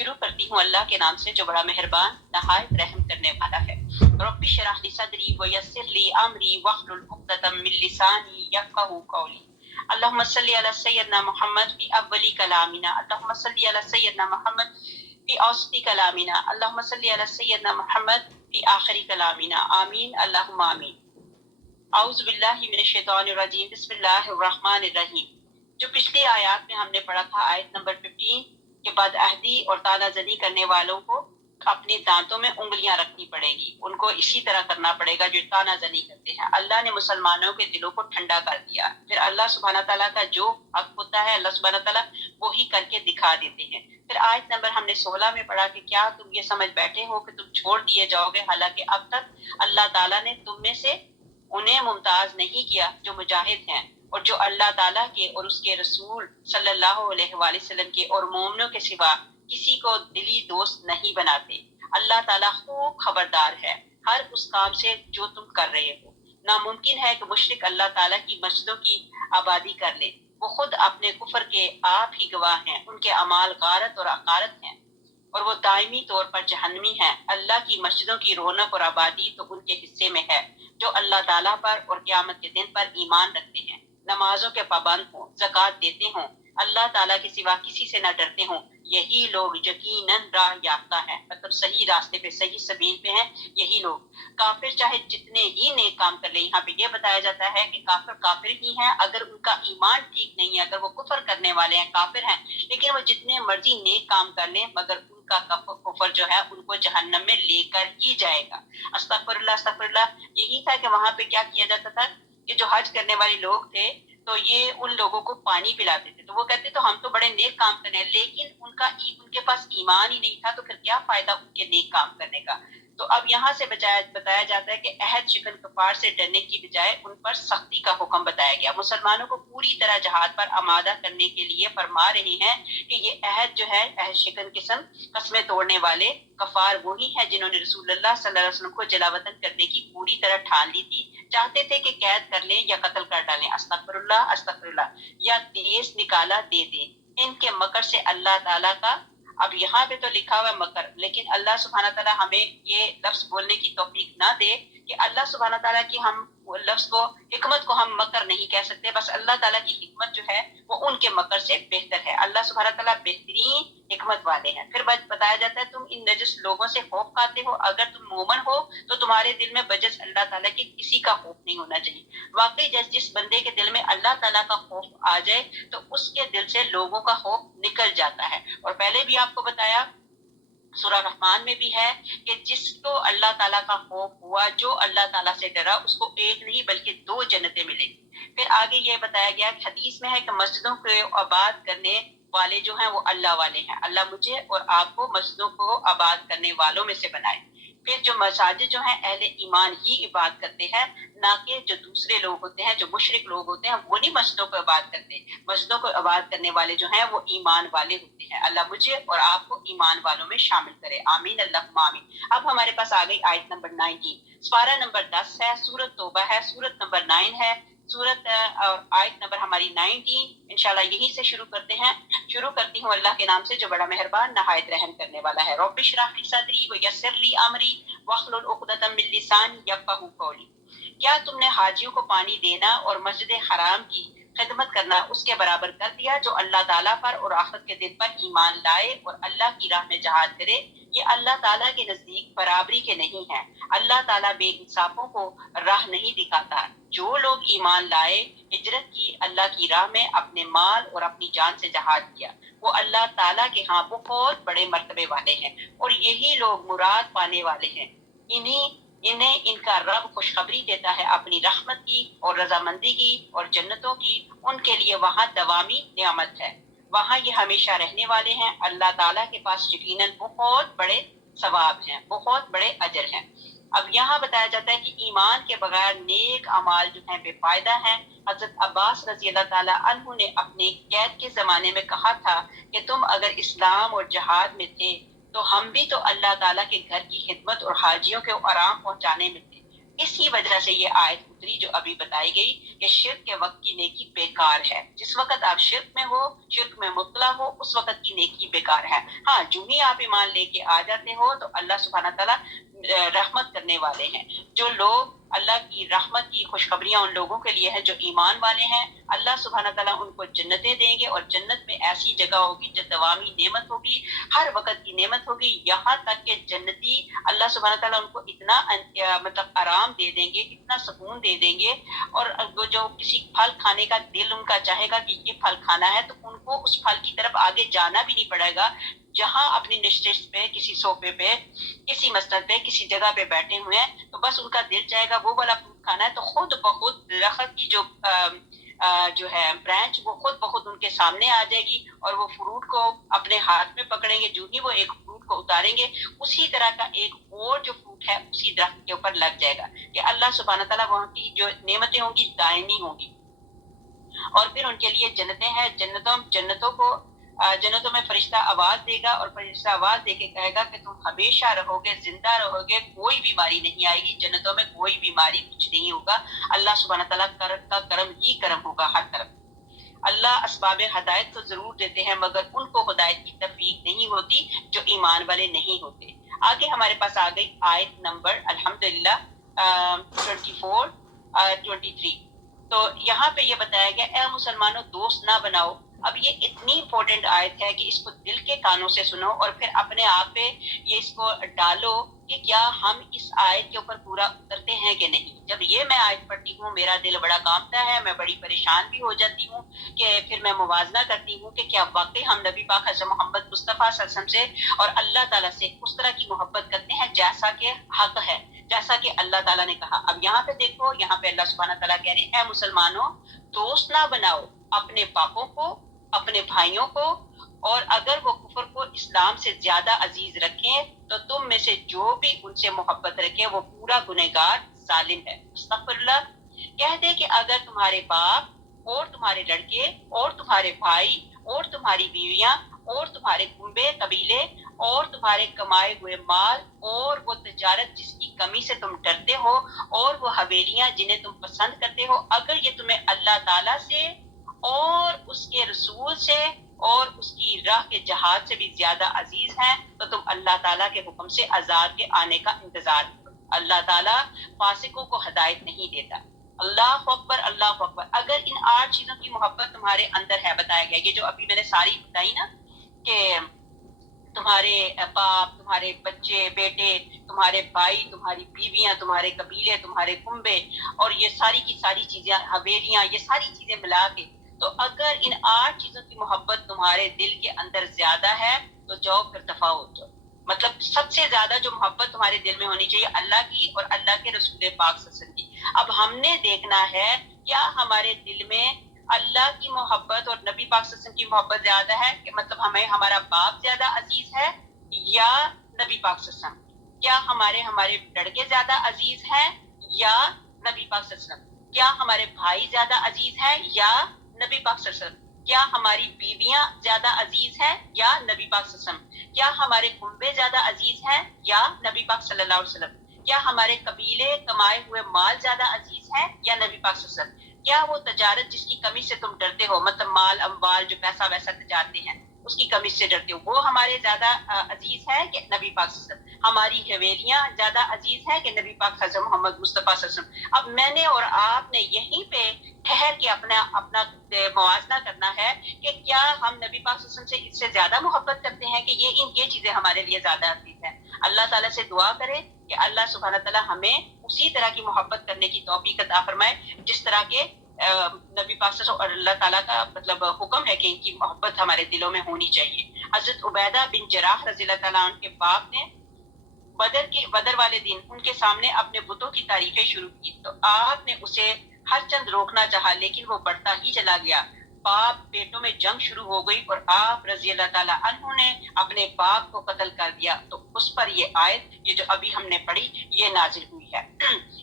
شروع کرتی ہوں اللہ کے نام سے جو بڑا مہربان نہایت رحم کرنے والا ہے۔ رب اشرح لی صدری ویسر لی امری واحلل عقدۃ من لسانی یفقهوا قولی۔ اللہم صلی علی سیدنا محمد فی اولی کلامنا، اللہم صلی علی سیدنا محمد فی اوسطی کلامنا، اللہم صلی علی سیدنا محمد فی آخری کلامنا، آمین اللہم آمین۔ اعوذ باللہ من الشیطان الرجیم، بسم اللہ الرحمن الرحیم۔ جو پچھلی آیات میں ہم نے پڑھا تھا، آیت نمبر 15 کہ بد عہدی اور تانا زنی کرنے والوں کو اپنے دانتوں میں انگلیاں رکھنی پڑے گی، ان کو اسی طرح کرنا پڑے گا جو تانا زنی کرتے ہیں۔ اللہ نے مسلمانوں کے دلوں کو ٹھنڈا کر دیا، پھر اللہ سبحانہ تعالیٰ کا جو حق ہوتا ہے اللہ سبحانہ تعالیٰ وہی کر کے دکھا دیتے ہیں۔ پھر آیت نمبر ہم نے 16 میں پڑھا کہ کیا تم یہ سمجھ بیٹھے ہو کہ تم چھوڑ دیے جاؤ گے، حالانکہ اب تک اللہ تعالیٰ نے تم میں سے انہیں ممتاز نہیں کیا جو مجاہد ہیں اور جو اللہ تعالیٰ کے اور اس کے رسول صلی اللہ علیہ وآلہ وسلم کے اور مومنوں کے سوا کسی کو دلی دوست نہیں بناتے۔ اللہ تعالیٰ خوب خبردار ہے ہر اس کام سے جو تم کر رہے ہو۔ ناممکن ہے کہ مشرک اللہ تعالیٰ کی مسجدوں کی آبادی کر لیں، وہ خود اپنے کفر کے آپ ہی گواہ ہیں، ان کے اعمال غارت اور عقارت ہیں اور وہ دائمی طور پر جہنمی ہیں۔ اللہ کی مسجدوں کی رونق اور آبادی تو ان کے حصے میں ہے جو اللہ تعالیٰ پر اور قیامت کے دن پر ایمان رکھتے ہیں، نمازوں کے پابند ہوں، زکوٰۃ دیتے ہوں، اللہ تعالیٰ کے سوا کسی سے نہ ڈرتے ہوں، یہی لوگ یقیناً راہ یافتہ ہیں، مطلب صحیح راستے پہ، صحیح سبیل پہ ہیں یہی لوگ۔ کافر چاہے جتنے ہی نیک کام کر لیں، یہاں پہ یہ بتایا جاتا ہے کہ کافر کافر ہی ہیں اگر ان کا ایمان ٹھیک نہیں ہے، اگر وہ کفر کرنے والے ہیں، کافر ہیں، لیکن وہ جتنے مرضی نیک کام کر لیں مگر ان کا کفر جو ہے ان کو جہنم میں لے کر ہی جائے گا۔ استغفر اللہ استغفر اللہ۔ یہی تھا کہ وہاں پہ کیا کیا جاتا تھا کہ جو حج کرنے والے لوگ تھے تو یہ ان لوگوں کو پانی پلاتے تھے، تو وہ کہتے تو ہم تو بڑے نیک کام کرنے ہیں، لیکن ان کے پاس ایمان ہی نہیں تھا، تو پھر کیا فائدہ ان کے نیک کام کرنے کا۔ تو اب یہاں سے بتایا جاتا ہے کہ عہد شکن کفار سے ڈرنے کی بجائے ان پر سختی کا حکم بتایا گیا۔ مسلمانوں کو پوری طرح جہاد پر آمادہ کرنے کے لیے فرما رہے ہیں کہ یہ عہد جو ہے عہد شکن قسمیں توڑنے والے کفار وہی ہیں جنہوں نے رسول اللہ صلی اللہ علیہ وسلم کو جلا وطن کرنے کی پوری طرح ٹھان لی تھی، چاہتے تھے کہ قید کر لیں یا قتل کر ڈالیں، استغفر اللہ، یا دیس نکالا دے دیں۔ ان کے مکر سے اللہ تعالیٰ کا، اب یہاں پہ تو لکھا ہوا ہے مکر، لیکن اللہ سبحانہ تعالیٰ ہمیں یہ لفظ بولنے کی توفیق نہ دے کہ اللہ سبحانہ تعالیٰ کی ہم لفظ کو، حکمت کو ہم مکر نہیں کہہ سکتے، بس اللہ تعالیٰ کی حکمت جو ہے وہ ان کے مکر سے بہتر ہے۔ اللہ سبحانہ تعالیٰ بہترین حکمت والے ہیں۔ پھر بتایا جاتا ہے تم ان نجس لوگوں سے خوف کھاتے ہو، اگر تم مومن ہو تو تمہارے دل میں بجز اللہ تعالیٰ کی کسی کا خوف نہیں ہونا چاہیے۔ واقعی جس بندے کے دل میں اللہ تعالیٰ کا خوف آ جائے تو اس کے دل سے لوگوں کا خوف نکل جاتا ہے۔ اور پہلے بھی آپ کو بتایا سورہ رحمان میں بھی ہے کہ جس کو اللہ تعالیٰ کا خوف ہوا، جو اللہ تعالیٰ سے ڈرا، اس کو ایک نہیں بلکہ 2 جنتیں ملیں گی۔ پھر آگے یہ بتایا گیا کہ حدیث میں ہے کہ مسجدوں کو آباد کرنے والے جو ہیں وہ اللہ والے ہیں، اللہ مجھے اور آپ کو مسجدوں کو آباد کرنے والوں میں سے بنائے۔ پھر جو مساجد جو ہیں اہل ایمان ہی عبادت کرتے ہیں، نہ کہ جو دوسرے لوگ ہوتے ہیں، جو مشرک لوگ ہوتے ہیں وہ نہیں مسجدوں کو عبادت کرتے۔ مسجدوں کو عبادت کرنے والے جو ہیں وہ ایمان والے ہوتے ہیں۔ اللہ مجھے اور آپ کو ایمان والوں میں شامل کرے، آمین اللہم آمین۔ اب ہمارے پاس آ گئی آیت نمبر 19، سپارہ نمبر 10 ہے، سورت توبہ ہے، سورت نمبر 9 ہے، سورت اور آیت نمبر ہماری 19۔ انشاءاللہ یہیں سے شروع کرتے ہیں۔ شروع کرتی ہوں اللہ کے نام سے جو بڑا مہربان نہایت رحم کرنے والا ہے۔ رب اشرح لی صدری ویسر لی امری واحلل عقدۃ من لسانی یفقهوا قولی۔ کیا تم نے حاجیوں کو پانی دینا اور مسجد حرام کی خدمت کرنا اس کے برابر کر دیا جو اللہ تعالیٰ پر اور آخرت کے دن پر ایمان لائے اور اللہ کی راہ میں جہاد کرے؟ یہ اللہ تعالیٰ کے نزدیک برابری کے نہیں ہیں۔ اللہ تعالیٰ بے انصافوں کو راہ نہیں دکھاتا۔ جو لوگ ایمان لائے، ہجرت کی، اللہ کی راہ میں اپنے مال اور اپنی جان سے جہاد کیا، وہ اللہ تعالیٰ کے ہاں بہت بڑے مرتبے والے ہیں اور یہی لوگ مراد پانے والے ہیں۔ انہیں ان کا رب خوشخبری دیتا ہے اپنی رحمت کی اور رضامندی کی اور جنتوں کی، ان کے لیے وہاں دوامی نعمت ہے، وہاں یہ ہمیشہ رہنے والے ہیں۔ اللہ تعالیٰ کے پاس یقیناً بہت بڑے ثواب ہیں، بہت بڑے اجر ہیں۔ اب یہاں بتایا جاتا ہے کہ ایمان کے بغیر نیک اعمال جو ہیں بے فائدہ ہیں۔ حضرت عباس رضی اللہ تعالیٰ عنہ نے اپنے قید کے زمانے میں کہا تھا کہ تم اگر اسلام اور جہاد میں تھے تو ہم بھی تو اللہ تعالیٰ کے گھر کی خدمت اور حاجیوں کے آرام پہنچانے میں تھے۔ اسی وجہ سے یہ آیت اتری جو ابھی بتائی گئی کہ شرک کے وقت کی نیکی بیکار ہے. جس وقت آپ شرک میں ہو، شرک میں مبتلا ہو، اس وقت کی نیکی بیکار ہے. ہاں، جو ہی آپ ایمان لے کے آ جاتے ہو تو اللہ سبحانہ تعالیٰ رحمت کرنے والے ہیں. جو لوگ اللہ کی رحمت کی خوشخبریاں ان لوگوں کے لیے ہیں جو ایمان والے ہیں، اللہ سبحانہ تعالیٰ ان کو جنتیں دیں گے، اور جنت میں ایسی جگہ ہوگی جو دوامی نعمت ہوگی، ہر وقت کی نعمت ہوگی. یہاں تک کہ جنتی اللہ سبحانہ تعالیٰ ان کو اتنا مطلب آرام دے دیں گے، اتنا سکون دے دیں گے. اور جو کسی پھل کھانے کا دل ان کا چاہے گا کہ یہ پھل کھانا ہے، تو ان کو اس پھل کی طرف آگے جانا بھی نہیں پڑے گا. جہاں اپنی نشست پہ، کسی صوفے پہ، کسی مسند پہ، کسی جگہ پہ بیٹھے ہوئے ہیں، تو بس ان کا دل چاہے گا وہ والا فروٹ کھانا ہے، تو خود بخود درخت کی جو ہے برانچ، وہ خود بخود ان کے سامنے آ جائے گی، اور وہ فروٹ کو اپنے ہاتھ میں پکڑیں گے. جو ہی وہ ایک فروٹ کو اتاریں گے، اسی طرح کا ایک اور جو فروٹ ہے اسی درخت کے اوپر لگ جائے گا. کہ اللہ سبحانہ تعالیٰ وہاں کی جو نعمتیں ہوں گی دائمی ہوں گی. اور پھر ان کے لیے جنتیں ہیں. جنتوں میں فرشتہ آواز دے گا، اور فرشتہ آواز دے کے کہے گا کہ تم ہمیشہ رہو گے، زندہ رہو گے، کوئی بیماری نہیں آئے گی. جنتوں میں کوئی بیماری، کچھ نہیں ہوگا. اللہ سبحانہ تعالیٰ کا کرم ہی کرم ہوگا ہر طرف. اللہ اسباب ہدایت تو ضرور دیتے ہیں، مگر ان کو ہدایت کی توفیق نہیں ہوتی جو ایمان والے نہیں ہوتے. آگے ہمارے پاس آ گئی آیت نمبر الحمدللہ 24 23. تو یہاں پہ یہ بتایا گیا اے مسلمانوں دوست نہ بناؤ. اب یہ اتنی امپورٹنٹ آیت ہے کہ اس کو دل کے کانوں سے سنو، اور پھر اپنے آپ پہ یہ اس کو ڈالو کہ کیا ہم اس آیت کے اوپر پورا اترتے ہیں کہ نہیں. جب یہ میں آیت پڑھتی ہوں میرا دل بڑا کانپتا ہے، میں بڑی پریشان بھی ہو جاتی ہوں، کہ پھر میں موازنہ کرتی ہوں کہ کیا واقعی ہم نبی پاک حضرت محمد مصطفیٰ صلی اللہ علیہ وسلم سے اور اللہ تعالیٰ سے اس طرح کی محبت کرتے ہیں جیسا کہ حق ہے، جیسا کہ اللہ تعالیٰ نے کہا. اب یہاں پہ دیکھو، یہاں پہ اللہ سبحانہ تعالیٰ کہہ رہے ہیں اے مسلمانوں دوست نہ بناؤ اپنے پاپوں کو، اپنے بھائیوں کو، اور اگر وہ کفر کو اسلام سے زیادہ عزیز رکھیں تو تم میں سے جو بھی ان سے محبت رکھے وہ پورا گنہگار ظالم ہے. استغفر اللہ. کہہ دے کہ اگر تمہارے باپ اور تمہارے لڑکے اور تمہارے بھائی اور تمہاری بیویاں اور تمہارے کنبے قبیلے اور تمہارے کمائے ہوئے مال اور وہ تجارت جس کی کمی سے تم ڈرتے ہو اور وہ حویلیاں جنہیں تم پسند کرتے ہو، اگر یہ تمہیں اللہ تعالیٰ سے اور اس کے رسول سے اور اس کی راہ کے جہاد سے بھی زیادہ عزیز ہیں، تو تم اللہ تعالیٰ کے حکم سے عذاب کے آنے کا انتظار کرو. اللہ تعالیٰ فاسقوں کو ہدایت نہیں دیتا. اللہ اکبر، اللہ اکبر. اگر ان 8 چیزوں کی محبت تمہارے اندر ہے، بتایا گیا یہ جو ابھی میں نے ساری بتائی نا، کہ تمہارے باپ، تمہارے بچے بیٹے، تمہارے بھائی، تمہاری بیویاں، تمہارے قبیلے، تمہارے کنبے، اور یہ ساری کی ساری چیزیں، حویلیاں، یہ ساری چیزیں ملا کے، تو اگر ان 8 چیزوں کی محبت تمہارے دل کے اندر زیادہ ہے تو جاؤ پھر دفاع ہو جاؤ. مطلب سب سے زیادہ جو محبت تمہارے دل میں ہونی چاہیے اللہ کی اور اللہ کے رسول پاک صلی اللہ علیہ وسلم کی. اب ہم نے دیکھنا ہے کیا ہمارے دل میں اللہ کی محبت اور نبی پاک صلی اللہ علیہ وسلم کی محبت زیادہ ہے، کہ مطلب ہمیں ہمارا باپ زیادہ عزیز ہے یا نبی پاک صلی اللہ علیہ وسلم. کیا ہمارے لڑکے زیادہ عزیز ہیں یا نبی پاک صلی اللہ علیہ وسلم. کیا ہمارے بھائی زیادہ عزیز ہیں یا نبی پاک صلی اللہ علیہ وسلم. کیا ہماری بیویاں زیادہ عزیز ہیں یا نبی پاک صلی اللہ علیہ وسلم. کیا ہمارے کنبے زیادہ عزیز ہیں یا نبی پاک صلی اللہ علیہ وسلم. کیا ہمارے قبیلے کمائے ہوئے مال زیادہ عزیز ہیں یا نبی پاک صلی اللہ علیہ وسلم. کیا وہ تجارت جس کی کمی سے تم ڈرتے ہو، مطلب مال اموال جو پیسہ ویسا تجارتے ہیں اس کی کمی سے ڈرتے ہو، وہ ہمارے زیادہ عزیز ہے کہ نبی پاک صلی اللہ علیہ وسلم. ہماری حویلیاں زیادہ عزیز ہیں کہ نبی پاک حضرت محمد مصطفیٰ صلی اللہ علیہ وسلم. اب میں نے اور آپ نے یہیں پہ ٹھہر کے اپنا موازنہ کرنا ہے کہ کیا ہم نبی پاک صلی اللہ علیہ وسلم سے اس سے زیادہ محبت کرتے ہیں کہ یہ چیزیں ہمارے لیے زیادہ عزیز ہیں. اللہ تعالیٰ سے دعا کرے کہ اللہ سبحانہ تعالیٰ ہمیں اسی طرح کی محبت کرنے کی توفیق عطا فرمائے جس طرح کے نبی پاک صلی اللہ علیہ وسلم اور اللہ تعالیٰ کا مطلب حکم ہے کہ ان کی محبت ہمارے دلوں میں ہونی چاہیے. حضرت عبیدہ بن جراح رضی اللہ تعالیٰ عنہ کے باپ نے بدر والے دن ان کے سامنے اپنے بتوں کی تعریفیں شروع کی، تو آپ نے اسے ہر چند روکنا چاہا لیکن وہ بڑھتا ہی چلا گیا. باپ بیٹوں میں جنگ شروع ہو گئی اور آپ رضی اللہ تعالیٰ عنہ نے اپنے باپ کو قتل کر دیا. تو اس پر یہ آیت، یہ جو ابھی ہم نے پڑھی، یہ نازل ہوئی ہے.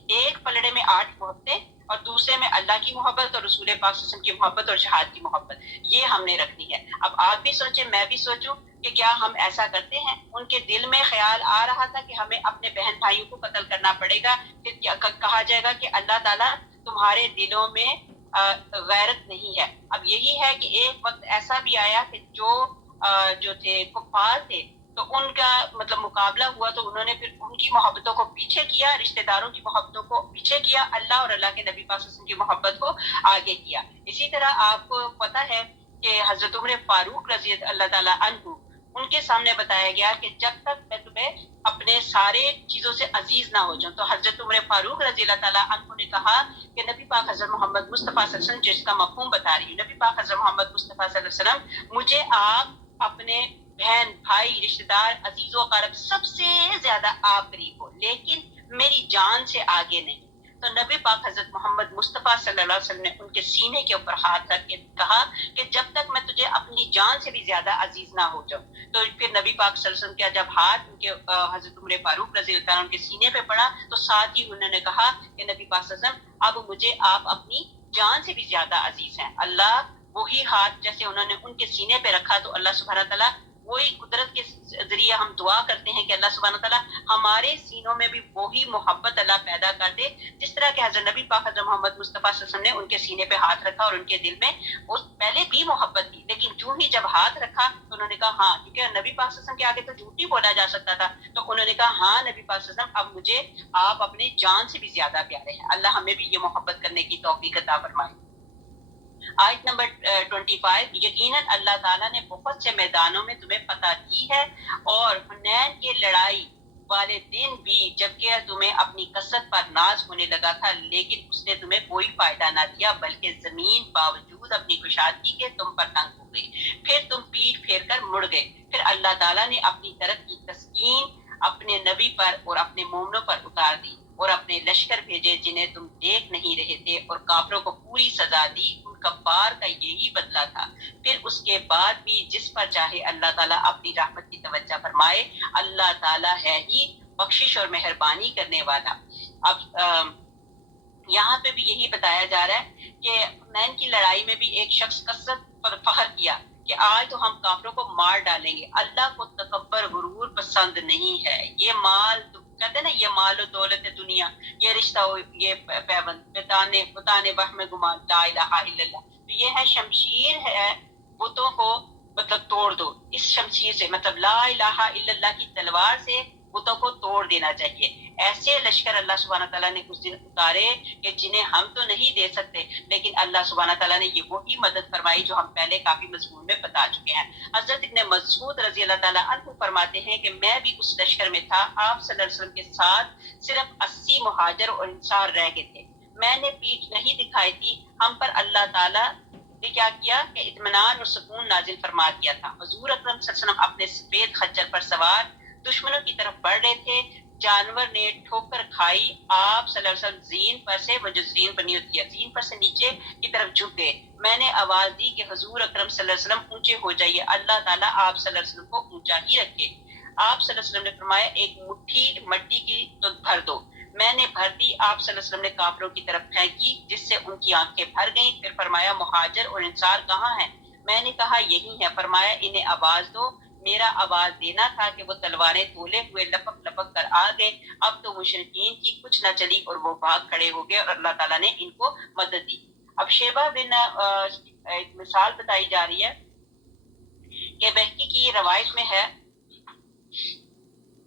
ایک پلڑے میں 8 محبتیں اور دوسرے میں اللہ کی محبت اور رسول پاک صلی اللہ علیہ وسلم کی محبت اور جہاد کی محبت، یہ ہم نے رکھنی ہے. اب آپ بھی سوچیں، میں بھی سوچوں کہ کیا ہم ایسا کرتے ہیں؟ ان کے دل میں خیال آ رہا تھا کہ ہمیں اپنے بہن بھائیوں کو قتل کرنا پڑے گا، پھر کیا کہا جائے گا کہ اللہ تعالیٰ تمہارے دلوں میں غیرت نہیں ہے۔ اب یہی ہے کہ ایک وقت ایسا بھی آیا کہ جو تھے کفار تھے، تو ان کا مطلب مقابلہ ہوا، تو انہوں نے پھر ان کی محبتوں کو پیچھے کیا، رشتہ داروں کی محبتوں کو پیچھے کیا، اللہ اور اللہ کے نبی پاک صلی اللہ علیہ وسلم کی محبت کو آگے کیا۔ اسی طرح آپ کو پتہ ہے کہ حضرت عمر فاروق رضی اللہ تعالیٰ عنہ، ان کے سامنے بتایا گیا کہ جب تک میں تمہیں اپنے سارے چیزوں سے عزیز نہ ہو جاؤں، تو حضرت عمر فاروق رضی اللہ تعالیٰ عنہ نے کہا کہ نبی پاک حضرت محمد مصطفیٰ صلی اللہ علیہ وسلم، جس کا مفہوم بتا رہی ہوں، نبی پاک حضرت محمد مصطفیٰ صلی اللہ علیہ وسلم، مجھے آپ اپنے بہن بھائی رشتہ دار عزیز و اقارب سب سے زیادہ آپ قریب ہو، لیکن میری جان سے آگے نہیں۔ تو نبی پاک حضرت محمد مصطفیٰ صلی اللہ علیہ وسلم نے ان کے سینے کے اوپر ہاتھ رکھ کے کہا کہ جب تک میں تجھے اپنی جان سے بھی زیادہ عزیز نہ ہو جاؤں۔ تو پھر نبی پاک صلی اللہ علیہ وسلم کا جب ہاتھ ان کے حضرت عمر فاروق رضی اللہ عنہ ان کے سینے پہ پڑا، تو ساتھ ہی انہوں نے کہا کہ نبی پاک صلی اللہ علیہ وسلم، اب مجھے آپ اپنی جان سے بھی زیادہ عزیز ہیں۔ اللہ وہی ہاتھ جیسے انہوں نے ان کے سینے پہ رکھا، تو اللہ سبحانہ تعالیٰ وہی قدرت کے ذریعے ہم دعا کرتے ہیں کہ اللہ سبحانہ تعالیٰ ہمارے سینوں میں بھی وہی محبت اللہ پیدا کر دے، جس طرح کہ حضرت نبی پاک حضرت محمد مصطفیٰ صلی اللہ علیہ وسلم نے ان کے سینے پہ ہاتھ رکھا اور ان کے دل میں اس پہلے بھی محبت تھی، لیکن جو ہی جب ہاتھ رکھا تو انہوں نے کہا ہاں، کیونکہ نبی پاک صلی اللہ علیہ وسلم کے آگے تو جھوٹ ہی بولا جا سکتا تھا، تو انہوں نے کہا ہاں نبی پاک صلی اللہ علیہ وسلم، اب مجھے آپ اپنے جان سے بھی زیادہ پیارے ہیں۔ اللہ ہمیں بھی یہ محبت کرنے کی توفیق عطا فرمائے۔ آیت نمبر 25، یقیناً اللہ تعالیٰ نے بہت سے میدانوں میں تمہیں فتح دی ہے، اور حنین کے لڑائی والے دن بھی جبکہ تمہیں اپنی کثرت پر ناز ہونے لگا تھا، لیکن اس نے تمہیں کوئی فائدہ نہ دیا، بلکہ زمین باوجود اپنی کشادگی کے تم پر تنگ ہو گئی، پھر تم پیٹ پھیر کر مڑ گئے۔ پھر اللہ تعالیٰ نے اپنی طرف کی تسکین اپنے نبی پر اور اپنے مومنوں پر اتار دی، اور اپنے لشکر بھیجے جنہیں تم دیکھ نہیں رہے تھے، اور کافروں کو پوری سزا دی۔ ان کفار کا یہی بدلہ تھا۔ پھر اس کے بعد بھی جس پر چاہے اللہ تعالیٰ اپنی رحمت کی توجہ فرمائے، اللہ تعالیٰ ہے ہی بخشش اور مہربانی کرنے والا۔ اب یہاں پہ بھی یہی بتایا جا رہا ہے کہ حنین کی لڑائی میں بھی ایک شخص کثرت پر فخر کیا کہ آج تو ہم کافروں کو مار ڈالیں گے۔ اللہ کو تکبر غرور پسند نہیں ہے۔ یہ مال، کہتے ہیں نا، یہ مال و دولت دنیا، یہ رشتہ، یہ پیوند، بتانے وہم گمان، لا الہ الا اللہ، تو یہ ہے شمشیر ہے بتوں کو مطلب توڑ دو۔ اس شمشیر سے مطلب لا الہ الا اللہ کی تلوار سے بتوں کو توڑ دینا چاہیے۔ ایسے لشکر اللہ سبحانہ تعالیٰ نے اس دن اتارے کہ جنہیں ہم تو نہیں دے سکتے، لیکن اللہ سبحانہ تعالیٰ نے یہ وہی مدد فرمائی جو ہم پہلے کافی مضمون میں بتا چکے ہیں۔ حضرت ابن مسعود رضی اللہ تعالیٰ عنہ فرماتے ہیں کہ میں بھی اس لشکر میں تھا، آپ صلی اللہ علیہ وسلم کے ساتھ صرف 80 مہاجر اور انصار رہ گئے تھے۔ میں نے پیٹھ نہیں دکھائی تھی، ہم پر اللہ تعالیٰ نے کیا کیا کہ اطمینان اور سکون نازل فرما دیا تھا۔ حضور اکرم صلی اللہ علیہ وسلم اپنے سفید خچر پر سوار دشمنوں کی طرف بڑھ رہے تھے، جانور نے ٹھوکر کھائی، آپ صلی اللہ علیہ وسلم زین پر سے، وہ جو زین بنی ہوتی ہے، زین پر سے نیچے کی طرف جھک گئے۔ میں نے آواز دی کہ حضور اکرم صلی اللہ علیہ وسلم اونچے ہو جائیے، اللہ تعالیٰ آپ صلی اللہ علیہ وسلم کو اونچا ہی رکھے۔ آپ صلی اللہ علیہ وسلم نے فرمایا ایک مٹھی مٹی کی تو بھر دو۔ میں نے بھر دی، آپ صلی اللہ علیہ وسلم نے کافروں کی طرف پھینکی جس سے ان کی آنکھیں بھر گئیں۔ پھر فرمایا مہاجر اور انصار کہاں ہیں؟ میں نے کہا یہی ہے۔ فرمایا انہیں آواز دو۔ میرا آواز دینا تھا کہ وہ تلواریں تولے ہوئے لپک لپک کر آ گئے۔ اب تو مشرکین کی کچھ نہ چلی اور وہ بھاگ کھڑے ہو گئے، اور اللہ تعالیٰ نے ان کو مدد دی۔ اب شیبہ بن ایک مثال بتائی جا رہی ہے کہ بہقی کی روایت میں ہے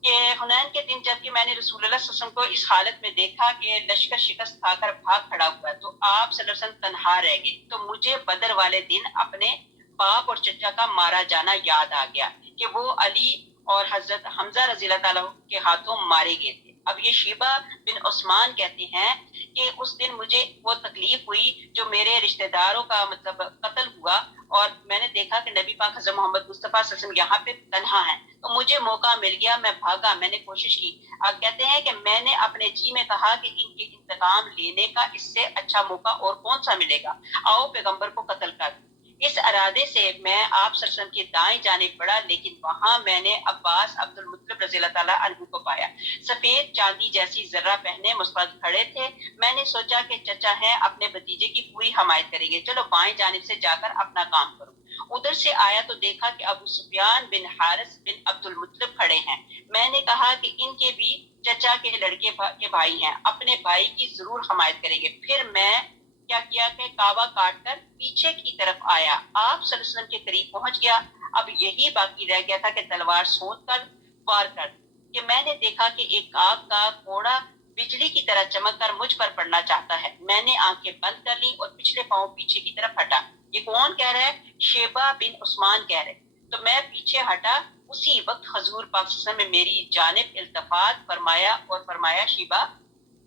کہ حنین کے دن جب کہ میں نے رسول اللہ صلی اللہ علیہ وسلم کو اس حالت میں دیکھا کہ لشکر شکست کھا کر بھاگ کھڑا ہوا ہے، تو آپ صلی اللہ علیہ وسلم تنہا رہ گئے، تو مجھے بدر والے دن اپنے باپ اور چچا کا مارا جانا یاد آ گیا کہ وہ علی اور حضرت حمزہ رضی اللہ تعالیٰ کے ہاتھوں مارے گئے تھے۔ اب یہ شیبہ بن عثمان کہتے ہیں کہ اس دن مجھے وہ تکلیف ہوئی جو میرے رشتہ داروں کا مطلب قتل ہوا، اور میں نے دیکھا کہ نبی پاک حضرت محمد مصطفیٰ صلی اللہ علیہ وسلم یہاں پہ تنہا ہیں، تو مجھے موقع مل گیا، میں بھاگا، میں نے کوشش کی۔ اب کہتے ہیں کہ میں نے اپنے جی میں کہا کہ ان کے انتقام لینے کا اس سے اچھا موقع اور کون سا ملے گا، آؤ پیغمبر کو قتل کر دوں۔ اس ارادے سے میں آپ صلی اللہ علیہ وسلم کی دائیں جانب بڑھا، لیکن وہاں میں نے عباس عبد المطلب رضی اللہ تعالیٰ عنہ کو پایا، سفید چاندی جیسی ذرہ پہنے مستعد کھڑے تھے۔ میں نے سوچا کہ چچا ہیں، اپنے بھتیجے کی پوری حمایت کریں گے، چلو بائیں جانب سے جا کر اپنا کام کرو۔ ادھر سے آیا تو دیکھا کہ ابو سفیان بن حارث بن عبد المطلب کھڑے ہیں. میں نے کہا کہ ان کے بھی چچا کے لڑکے کے بھائی ہیں, اپنے بھائی کی ضرور حمایت کریں گے. پھر میں کیا کیا کہ کعبہ کاٹ کر پیچھے کی طرف آیا, آپ صلی اللہ علیہ وسلم کے قریب پہنچ گیا. اب یہی باقی رہ گیا تھا کہ تلوار سونت کر وار کر, کہ میں نے دیکھا کہ ایک آگ کا کوڑا بجلی کی طرح چمک کر مجھ پر پڑنا چاہتا ہے. میں نے آنکھیں بند کر لی اور پچھلے پاؤں پیچھے کی طرف ہٹا. یہ کون کہہ رہا ہے؟ شیبہ بن عثمان کہہ رہے. تو میں پیچھے ہٹا. اسی وقت حضور پاک صلی اللہ علیہ وسلم نے میری جانب التفات فرمایا اور فرمایا, شیبہ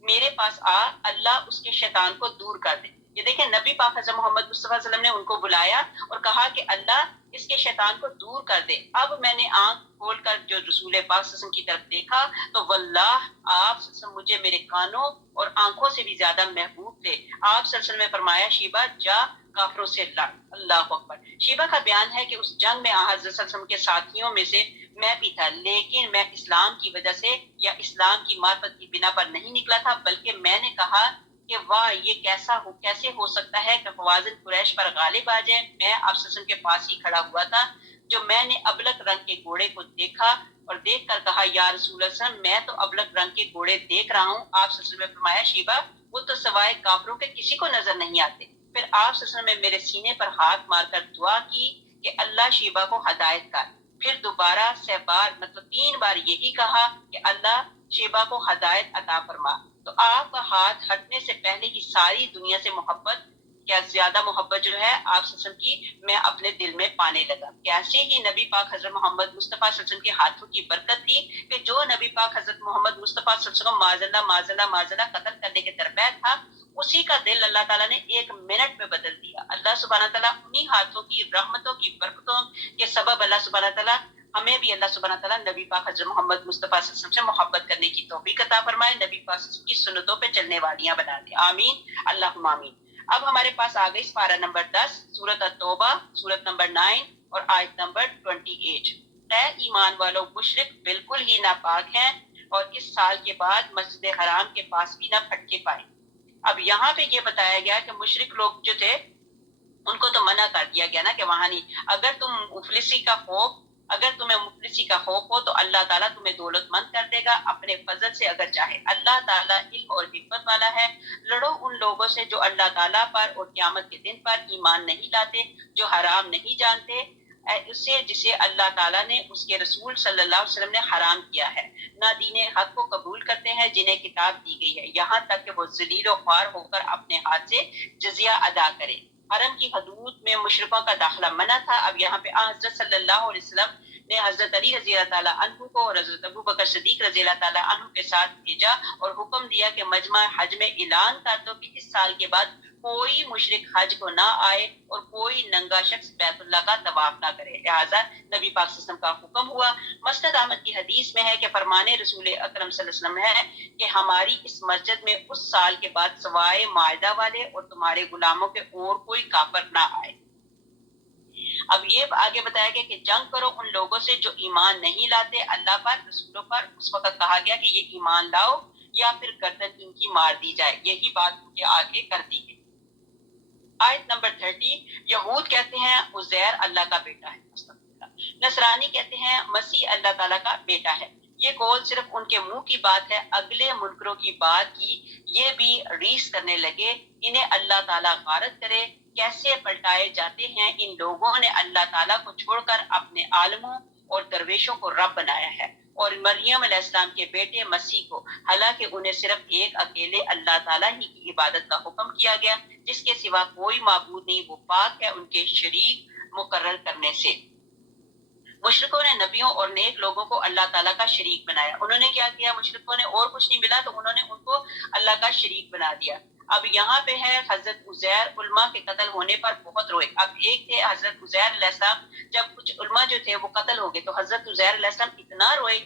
میرے پاس آ, اللہ اس کے شیطان کو دور کر دے. یہ دیکھیں نبی پاک حضرت محمد مصطفیٰ صلی اللہ علیہ وسلم نے ان کو بلایا اور کہا کہ اللہ اس کے شیطان کو دور کر دے. اب میں نے آنکھ کھول کر جو رسول پاک صلی اللہ علیہ وسلم کی طرف دیکھا تو واللہ آپ صلی اللہ علیہ وسلم مجھے میرے کانوں اور آنکھوں سے بھی زیادہ محبوب تھے. آپ صلی اللہ علیہ وسلم نے فرمایا, شیبہ جا کافروں سے لڑ. اللہ اکبر. شیبہ کا بیان ہے کہ اس جنگ میں حضرت صلی اللہ علیہ وسلم کے ساتھیوں میں سے میں بھی تھا, لیکن میں اسلام کی وجہ سے یا اسلام کی معرفت کی بنا پر نہیں نکلا تھا, بلکہ میں نے کہا کہ واہ یہ کیسے ہو سکتا ہے کہ خوازن قریش پر غالب آ جائے. میں آپ صلی اللہ علیہ وسلم کے پاس ہی کھڑا ہوا تھا جو میں نے ابلک رنگ کے گھوڑے کو دیکھا اور دیکھ کر کہا, یا رسول اللہ صلی اللہ علیہ وسلم میں تو ابلک رنگ کے گھوڑے دیکھ رہا ہوں. آپ صلی اللہ علیہ وسلم نے فرمایا, شیبہ وہ تو سوائے کافروں کے کسی کو نظر نہیں آتے. پھر آپ صلی اللہ علیہ وسلم نے میرے سینے پر ہاتھ مار کر دعا کی کہ اللہ شیبہ کو ہدایت کر. پھر دوبارہ سے بار مطلب 3 بار یہی کہا کہ اللہ شیبہ کو ہدایت عطا فرما. تو آپ کا ہاتھ ہٹنے سے پہلے ہی ساری دنیا سے محبت, کیا زیادہ محبت جو ہے آپ صلی اللہ علیہ وسلم کی میں اپنے دل میں پانے لگا. کیسے ہی نبی پاک حضرت محمد مصطفیٰ صلی اللہ علیہ وسلم کے ہاتھوں کی برکت تھی کہ جو نبی پاک حضرت محمد مصطفیٰ صلی اللہ علیہ وسلم معاذ اللہ قتل کرنے کے درمیان تھا, اسی کا دل اللہ تعالیٰ نے 1 منٹ میں بدل دیا. اللہ سبحانہ تعالیٰ انہی ہاتھوں کی رحمتوں کی برکتوں کے سبب اللہ سبحانہ تعالیٰ ہمیں بھی اللہ سبحانہ تعالیٰ نبی پاک حضرت محمد مصطفیٰ صلی اللہ علیہ وسلم سے محبت کرنے کی توفیق عطا فرمائے, نبی پاک صلی اللہ علیہ وسلم کی سنتوں پہ چلنے والیاں بنا دے, آمین اللہم آمین. اب ہمارے پاس آ گئی پارہ نمبر 10 سورۃ التوبہ, سورۃ نمبر 9 اور آیت نمبر 28. اے ایمان والو, مشرک بالکل ہی ناپاک ہیں اور اس سال کے بعد مسجد حرام کے پاس بھی نہ پھٹکے پائیں. اب یہاں پہ یہ بتایا گیا کہ مشرک لوگ جو تھے ان کو تو منع کر دیا گیا نا کہ وہاں نہیں. اگر تمہیں مفلسی کا خوف ہو تو اللہ تعالیٰ تمہیں دولت مند کر دے گا اپنے فضل سے اگر چاہے. اللہ تعالیٰ علم اور حکمت والا ہے. لڑو ان لوگوں سے جو اللہ تعالیٰ پر اور قیامت کے دن پر ایمان نہیں لاتے, جو حرام نہیں جانتے اسے جسے اللہ تعالیٰ نے اس کے رسول صلی اللہ علیہ وسلم نے حرام کیا ہے, نہ دین حق کو قبول کرتے ہیں جنہیں کتاب دی گئی ہے, یہاں تک کہ وہ ذلیل و خوار ہو کر اپنے ہاتھ سے جزیہ ادا کرے. حرم کی حدود میں مشرکوں کا داخلہ منع تھا. اب یہاں پہ حضرت صلی اللہ علیہ وسلم نے حضرت علی رضی اللہ تعالیٰ عنہ کو اور حضرت ابو بکر صدیق رضی اللہ تعالیٰ عنہ کے ساتھ بھیجا اور حکم دیا کہ مجمع حج میں اعلان کر دو کہ اس سال کے بعد کوئی مشرک حج کو نہ آئے اور کوئی ننگا شخص بیت اللہ کا طواف نہ کرے. لہٰذا نبی پاک صلی اللہ علیہ وسلم کا حکم ہوا. مسند احمد کی حدیث میں ہے کہ فرمان رسول اکرم صلی اللہ علیہ وسلم ہے کہ ہماری اس مسجد میں اس سال کے بعد سوائے معاہدہ والے اور تمہارے غلاموں کے اور کوئی کافر نہ آئے. اب یہ آگے بتایا گیا کہ جنگ کرو ان لوگوں سے جو ایمان نہیں لاتے اللہ پر, رسولوں پر. اس وقت کہا گیا کہ یہ ایمان لاؤ یا پھر گردن ان کی مار دی جائے. یہی بات ان کے آگے کر دی گئی. آیت نمبر 30, یہود کہتے ہیں عزیر اللہ کا بیٹا ہے, نصرانی کہتے ہیں مسیح اللہ تعالیٰ کا بیٹا ہے. یہ قول صرف ان کے منہ کی بات ہے, اگلے منکروں کی بات کی یہ بھی ریس کرنے لگے. انہیں اللہ تعالیٰ غارت کرے, کیسے پلٹائے جاتے ہیں. ان لوگوں نے اللہ تعالیٰ کو چھوڑ کر اپنے عالموں اور درویشوں کو رب بنایا ہے اور مریم علیہ السلام کے بیٹے مسیح کو, حالانکہ انہیں صرف ایک اکیلے اللہ تعالیٰ ہی کی عبادت کا حکم کیا گیا جس کے سوا کوئی معبود نہیں, وہ پاک ہے ان کے شریک مقرر کرنے سے. مشرکوں نے نبیوں اور نیک لوگوں کو اللہ تعالیٰ کا شریک بنایا. انہوں نے کیا کیا, مشرکوں نے اور کچھ نہیں ملا تو انہوں نے ان کو اللہ کا شریک بنا دیا. اب یہاں پہ ہے حضرت عزیر علماء کے قتل ہونے پر بہت روئے. اب ایک تھے حضرت عزیر علیہ السلام, جب کچھ علماء جو تھے وہ قتل ہو گئے تو حضرت عزیر علیہ السلام اتنا روئے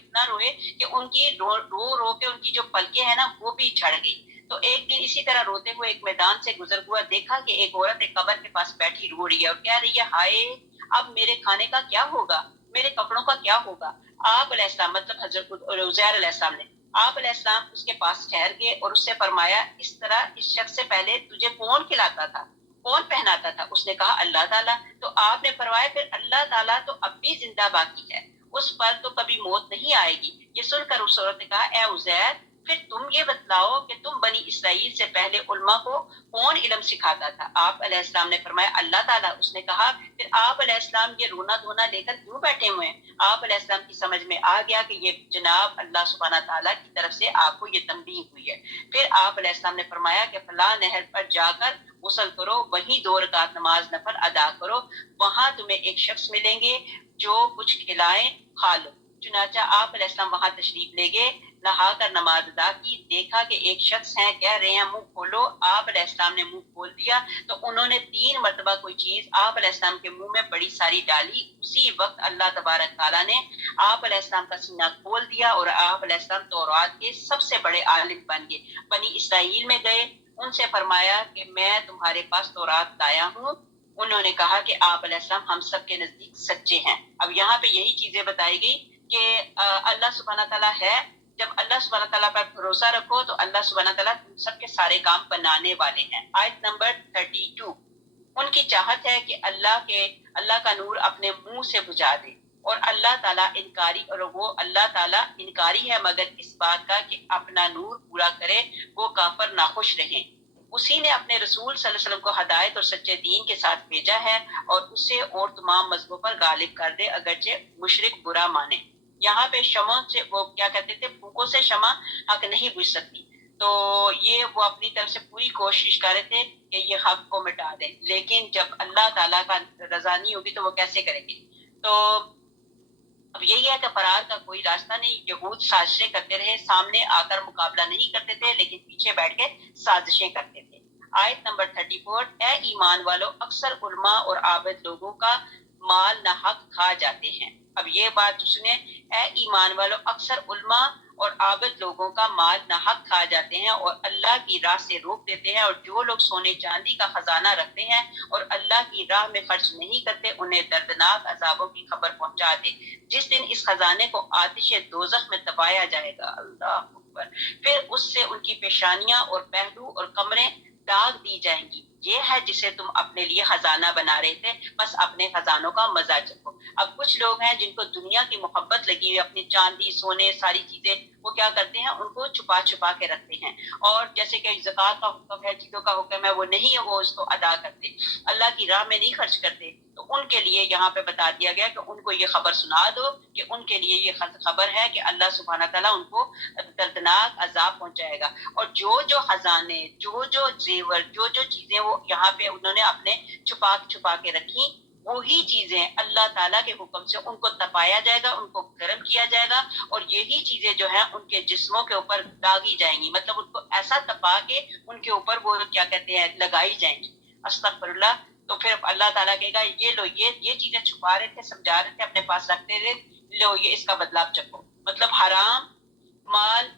کہ ان کی رو کے ان کی جو پلکیں ہیں نا وہ بھی جھڑ گئی. تو ایک دن اسی طرح روتے ہوئے ایک میدان سے گزر ہوا, دیکھا کہ ایک عورت ایک قبر کے پاس بیٹھی رو رہی ہے اور کہہ رہی ہے ہائے اب میرے کھانے کا کیا ہوگا, میرے کپڑوں کا کیا ہوگا. آپ علیہ السلام مطلب حضرت عزیر علیہ السلام نے, آپ علیہ السلام اس کے پاس ٹھہر گئے اور اس سے فرمایا اس طرح اس شخص سے پہلے تجھے کون کھلاتا تھا, کون پہناتا تھا؟ اس نے کہا اللہ تعالیٰ. تو آپ نے فرمایا پھر اللہ تعالیٰ تو اب بھی زندہ باقی ہے، اس پر تو کبھی موت نہیں آئے گی. یہ سن کر اس عورت نے کہا اے عزیر پھر تم یہ بتلاؤ کہ تم بنی اسرائیل سے پہلے علماء کو کون علم سکھاتا تھا؟ آپ علیہ السلام نے فرمایا اللہ تعالیٰ. اس نے کہا پھر آپ علیہ السلام یہ رونا دھونا لے کر کیوں بیٹھے ہوئے ہیں؟ آپ علیہ السلام کی سمجھ میں آ گیا کہ یہ جناب اللہ سبحانہ تعالیٰ کی طرف سے آپ کو یہ تنبیہ ہوئی ہے. پھر آپ علیہ السلام نے فرمایا کہ فلاں نہر پر جا کر غسل کرو، وہیں 2 رکعت نماز نفل ادا کرو، وہاں تمہیں ایک شخص ملیں گے جو کچھ کھلائیں کھا لو. چنانچہ آپ علیہ السلام وہاں تشریف لے گئے، نہا کر نماز ادا کی، دیکھا کہ ایک شخص ہیں، کہہ رہے ہیں منہ کھولو. آپ علیہ السلام نے منہ کھول دیا تو انہوں نے 3 مرتبہ کوئی چیز آپ علیہ السلام کے منہ میں بڑی ساری ڈالی. اسی وقت اللہ تبارک تعالیٰ نے آپ علیہ السلام کا سینہ کھول دیا اور آپ علیہ السلام تورات کے سب سے بڑے عالم بن گئے. بنی اسرائیل میں گئے، ان سے فرمایا کہ میں تمہارے پاس تورات لایا ہوں. انہوں نے کہا کہ آپ علیہ السلام ہم سب کے نزدیک سچے ہیں. اب یہاں پہ یہی چیزیں بتائی گئی کہ اللہ سبحانہ تعالیٰ ہے. جب اللہ سبحانہ تعالیٰ پر بھروسہ رکھو تو اللہ سبحانہ تعالیٰ سب کے سارے کام بنانے والے ہیں. آیت نمبر 32. ان کی چاہت ہے کہ اللہ کا نور اپنے منہ سے بجھا دے، اور اللہ تعالیٰ انکاری، اور وہ اللہ تعالیٰ انکاری ہے مگر اس بات کا کہ اپنا نور پورا کرے، وہ کافر ناخوش رہیں. اسی نے اپنے رسول صلی اللہ علیہ وسلم کو ہدایت اور سچے دین کے ساتھ بھیجا ہے اور اسے اور تمام مذہبوں پر غالب کر دے اگرچہ مشرک برا مانے. یہاں پہ شمع سے وہ کیا کہتے تھے، پھوکوں سے شمع حق نہیں بجھ سکتی. تو یہ وہ اپنی طرف سے پوری کوشش کر رہے تھے کہ یہ حق کو مٹا دیں، لیکن جب اللہ تعالیٰ کا رضا نہیں ہوگی تو وہ کیسے کریں گے؟ تو اب یہی ہے کہ فرار کا کوئی راستہ نہیں. یہود سازشیں کرتے رہے، سامنے آ کر مقابلہ نہیں کرتے تھے لیکن پیچھے بیٹھ کے سازشیں کرتے تھے. آیت نمبر 34. اے ایمان والو، اکثر علماء اور عابد لوگوں کا مال ناحق کھا جاتے ہیں. اب یہ بات سنیں، اے ایمان والو، اکثر علماء اور عابد لوگوں کا مال ناحق کھا جاتے ہیں اور اللہ کی راہ سے روک دیتے ہیں، اور جو لوگ سونے چاندی کا خزانہ رکھتے ہیں اور اللہ کی راہ میں خرچ نہیں کرتے انہیں دردناک عذابوں کی خبر پہنچا دے جس دن اس خزانے کو آتش دوزخ میں دبایا جائے گا. اللہ اکبر. پھر اس سے ان کی پیشانیاں اور پہلو اور کمریں داغ دی جائیں گی. یہ ہے جسے تم اپنے لیے خزانہ بنا رہے تھے، بس اپنے خزانوں کا مزہ چکھو. اب کچھ لوگ ہیں جن کو دنیا کی محبت لگی ہوئی، اپنی چاندی سونے ساری چیزیں وہ کیا کرتے ہیں، ان کو چھپا چھپا کے رکھتے ہیں، اور جیسے کہ زکوٰۃ کا حکم ہے، چیزوں کا حکم ہے، وہ نہیں ہے، وہ اس کو ادا کرتے، اللہ کی راہ میں نہیں خرچ کرتے. تو ان کے لیے یہاں پہ بتا دیا گیا کہ ان کو یہ خبر سنا دو کہ ان کے لیے یہ خبر ہے کہ اللہ سبحانہ تعالیٰ ان کو دردناک عذاب پہنچائے گا. اور جو خزانے، جو زیور، جو چیزیں وہ یہاں پہ انہوں نے اپنے چھپا کے رکھی، وہی چیزیں اللہ تعالیٰ کے حکم سے ان کو تپایا جائے گا، ان کو گرم کیا جائے گا، اور یہی چیزیں جو ہیں ان کے جسموں کے اوپر داغی جائیں گی، مطلب ان کو ایسا تپا کے ان کے اوپر وہ کیا کہتے ہیں لگائی جائیں گی. استغفر اللہ. تو پھر اللہ تعالیٰ کہے گا یہ لو، یہ چیزیں چھپا رہے تھے، سمجھا رہے تھے، اپنے پاس رکھتے تھے، لو یہ اس کا بدلہ چکھو. مطلب حرام مال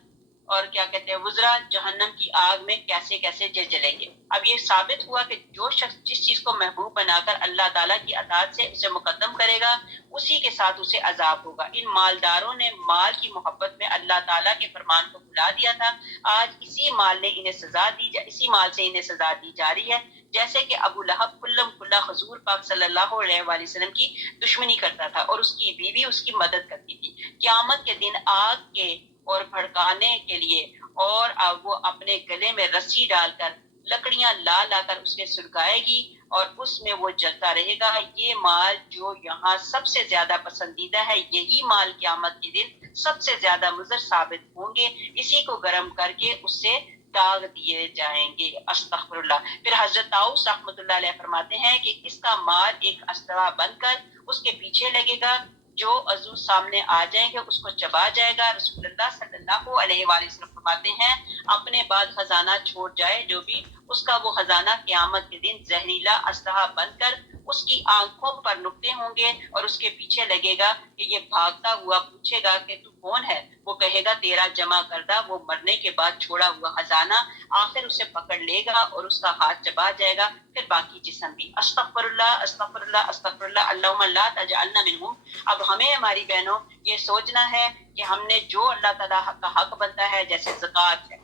اور کیا کہتے ہیں وزرا جہنم کی آگ میں کیسے کیسے جلیں گے. اب یہ ثابت ہوا کہ جو شخص جس چیز کو محبوب بنا کر اللہ تعالیٰ کی اطاعت سے اسے مقدم کرے گا اسی کے ساتھ اسے عذاب ہوگا. ان مالداروں نے مال کی محبت میں اللہ تعالیٰ کے فرمان کو بھلا دیا تھا. آج اسی مال سے انہیں سزا دی جا رہی ہے. جیسے کہ ابو لہب کلم کلا حضور پاک صلی اللہ علیہ وآلہ وسلم کی دشمنی کرتا تھا اور اس کی بیوی اس کی مدد کرتی تھی. قیامت کے دن آگ کے اور بھڑکانے کے لیے اور وہ اپنے گلے میں رسی ڈال کر لکڑیاں لا کر اس کے سلگائے گی اور اس میں وہ جلتا رہے گا. یہ مال جو یہاں سب سے زیادہ پسندیدہ ہے، یہی مال قیامت کے دن سب سے زیادہ مضر ثابت ہوں گے. اسی کو گرم کر کے اس سے داغ دیے جائیں گے. استغفر اللہ. پھر حضرت طاؤس رحمۃ اللہ علیہ فرماتے ہیں کہ اس کا مال ایک اسلحہ بن کر اس کے پیچھے لگے گا، جو عضو سامنے آ جائیں گے اس کو چبا جائے گا. رسول اللہ صلی اللہ علیہ وآلہ وسلم فرماتے ہیں اپنے بعد خزانہ چھوڑ جائے جو بھی، اس کا وہ خزانہ قیامت کے دن زہریلا اسلحہ بن کر اس کی آنکھوں پر نکتے ہوں گے اور اس کے پیچھے لگے گا کہ یہ بھاگتا ہوا پوچھے گا کہ تو کون ہے؟ وہ کہے گا تیرا جمع کردہ وہ مرنے کے بعد چھوڑا ہوا خزانہ. آخر اسے پکڑ لے گا اور اس کا ہاتھ چبا جائے گا، پھر باقی جسم بھی. استغفر اللہ استغفر اللہ استغفر اللہ. اللہم لا تجعلنا منہم. اب ہمیں ہماری بہنوں یہ سوچنا ہے کہ ہم نے جو اللہ تعالیٰ کا حق بنتا ہے، جیسے زکوٰۃ ہے،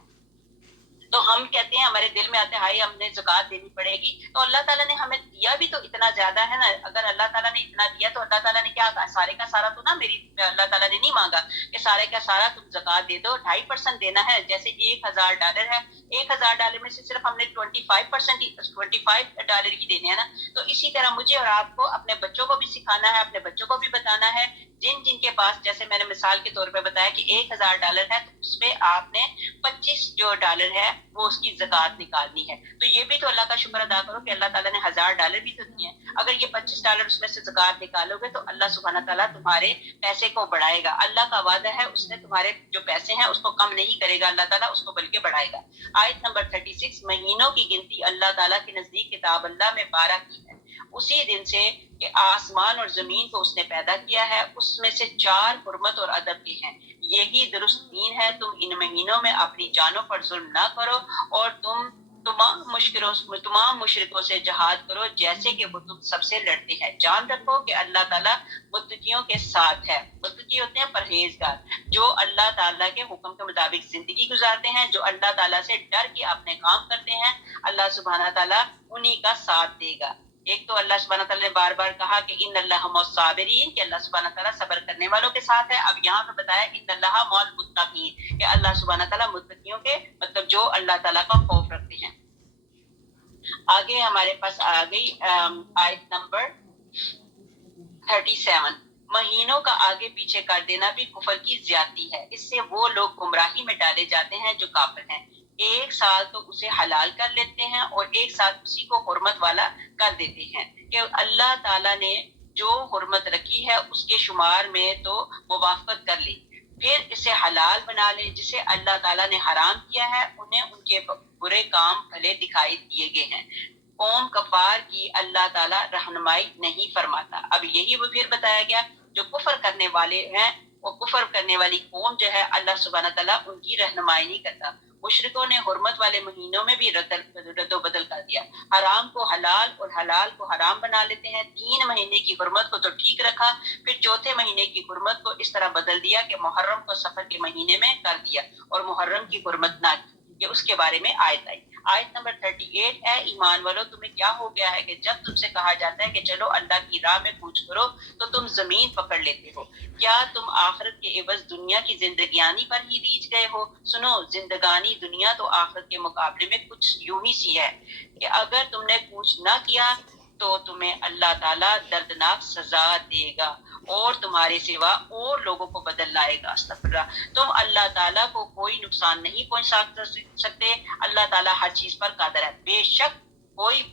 تو ہم کہتے ہیں, ہمارے دل میں آتے ہیں ہائی ہم نے زکوٰۃ دینی پڑے گی, تو اللہ تعالیٰ نے ہمیں دیا بھی تو اتنا زیادہ ہے نا. اگر اللہ تعالیٰ نے اتنا دیا تو اللہ تعالیٰ نے کیا کہا, سارے کا سارا تو نہ میری اللہ تعالیٰ نے نہیں مانگا کہ سارے کا سارا تم زکوٰۃ دے دو, 2.5% دینا ہے. جیسے $1,000 ہے, $1,000 میں سے صرف ہم نے 25% ہی دینے ہیں نا. تو اسی طرح مجھے اور آپ کو اپنے بچوں کو بھی سکھانا ہے, اپنے بچوں کو بھی بتانا ہے, جن کے پاس, جیسے میں نے مثال کے طور پہ بتایا کہ $1,000 ہے, تو اس میں آپ نے $25 ہے وہ اس کی زکوٰۃ نکالنی ہے. تو یہ بھی تو اللہ کا شکر ادا کرو کہ اللہ تعالیٰ نے $1,000 بھی تو دیے ہیں. اگر یہ $25 اس میں سے زکوٰۃ نکالو گے تو اللہ سبحانہ تعالیٰ تمہارے پیسے کو بڑھائے گا. اللہ کا وعدہ ہے, اس نے تمہارے جو پیسے ہیں اس کو کم نہیں کرے گا اللہ تعالیٰ, اس کو بلکہ بڑھائے گا. آیت نمبر 36, مہینوں کی گنتی اللہ تعالیٰ کے نزدیک کتاب اللہ میں 12 کی ہے, اسی دن سے کہ آسمان اور زمین کو اس نے پیدا کیا ہے, اس میں سے 4 حرمت اور ادب کے ہیں. یہی درست دین ہے. تم ان مہینوں میں اپنی جانوں پر ظلم نہ کرو, اور تم تمام مشرکوں سے جہاد کرو جیسے کہ وہ تم سب سے لڑتے ہیں. جان رکھو کہ اللہ تعالیٰ متقیوں کے ساتھ ہے. متقی ہوتے ہیں پرہیزگار, جو اللہ تعالیٰ کے حکم کے مطابق زندگی گزارتے ہیں, جو اللہ تعالیٰ سے ڈر کے اپنے کام کرتے ہیں. اللہ سبحانہ تعالیٰ انہی کا ساتھ دے گا. ایک تو اللہ سبحانہ تعالیٰ نے بار بار کہا کہ ان اللہ مع الصابرین, کہ اللہ سبحانہ تعالیٰ صبر کرنے والوں کے ساتھ ہے. اب یہاں پہ بتایا ان اللہ مع المتقین, کہ اللہ سبحانہ تعالیٰ متقیوں کے, مطلب جو اللہ تعالیٰ کا خوف رکھتے ہیں. آگے ہمارے پاس آ گئی آیت نمبر 37, مہینوں کا آگے پیچھے کر دینا بھی کفر کی زیادتی ہے. اس سے وہ لوگ گمراہی میں ڈالے جاتے ہیں جو کافر ہیں. ایک سال تو اسے حلال کر لیتے ہیں اور ایک سال اسی کو حرمت والا کر دیتے ہیں, کہ اللہ تعالیٰ نے جو حرمت رکھی ہے اس کے شمار میں تو موافقت کر لی, پھر اسے حلال بنا لے. جسے اللہ تعالیٰ نے حرام کیا ہے انہیں ان کے برے کام بھلے دکھائی دیے گئے ہیں. قوم کفار کی اللہ تعالیٰ رہنمائی نہیں فرماتا. اب یہی وہ پھر بتایا گیا جو کفر کرنے والے ہیں, وہ کفر کرنے والی قوم جو ہے اللہ سبحانہ تعالیٰ ان کی رہنمائی نہیں کرتا. مشرکوں نے حرمت والے مہینوں میں بھی رد و بدل کر دیا. حرام کو حلال اور حلال کو حرام بنا لیتے ہیں. 3 مہینے کی حرمت کو تو ٹھیک رکھا, پھر چوتھے مہینے کی حرمت کو اس طرح بدل دیا کہ محرم کو سفر کے مہینے میں کر دیا اور محرم کی حرمت نہ کی. یہ اس کے بارے میں آیت آئی. آیت نمبر 38, اے ایمان والو تمہیں کیا ہو گیا ہے کہ جب تم سے کہا جاتا ہے کہ چلو اللہ کی راہ میں کوچ کرو تو تم زمین پکڑ لیتے ہو. کیا تم آخرت کے عوض دنیا کی زندگانی پر ہی ریچھ گئے ہو؟ سنو, زندگانی دنیا تو آخرت کے مقابلے میں کچھ یوں ہی سی ہے کہ اگر تم نے کوچ نہ کیا تو تمہیں اللہ تعالیٰ دردناک سزا دے گا اور تمہارے سوا اور لوگوں کو بدل لائے گا. استغفر اللہ. تم اللہ تعالیٰ کو کوئی نقصان نہیں پہنچا سکتے. اللہ تعالیٰ ہر چیز پر قادر ہے. بے شک کوئی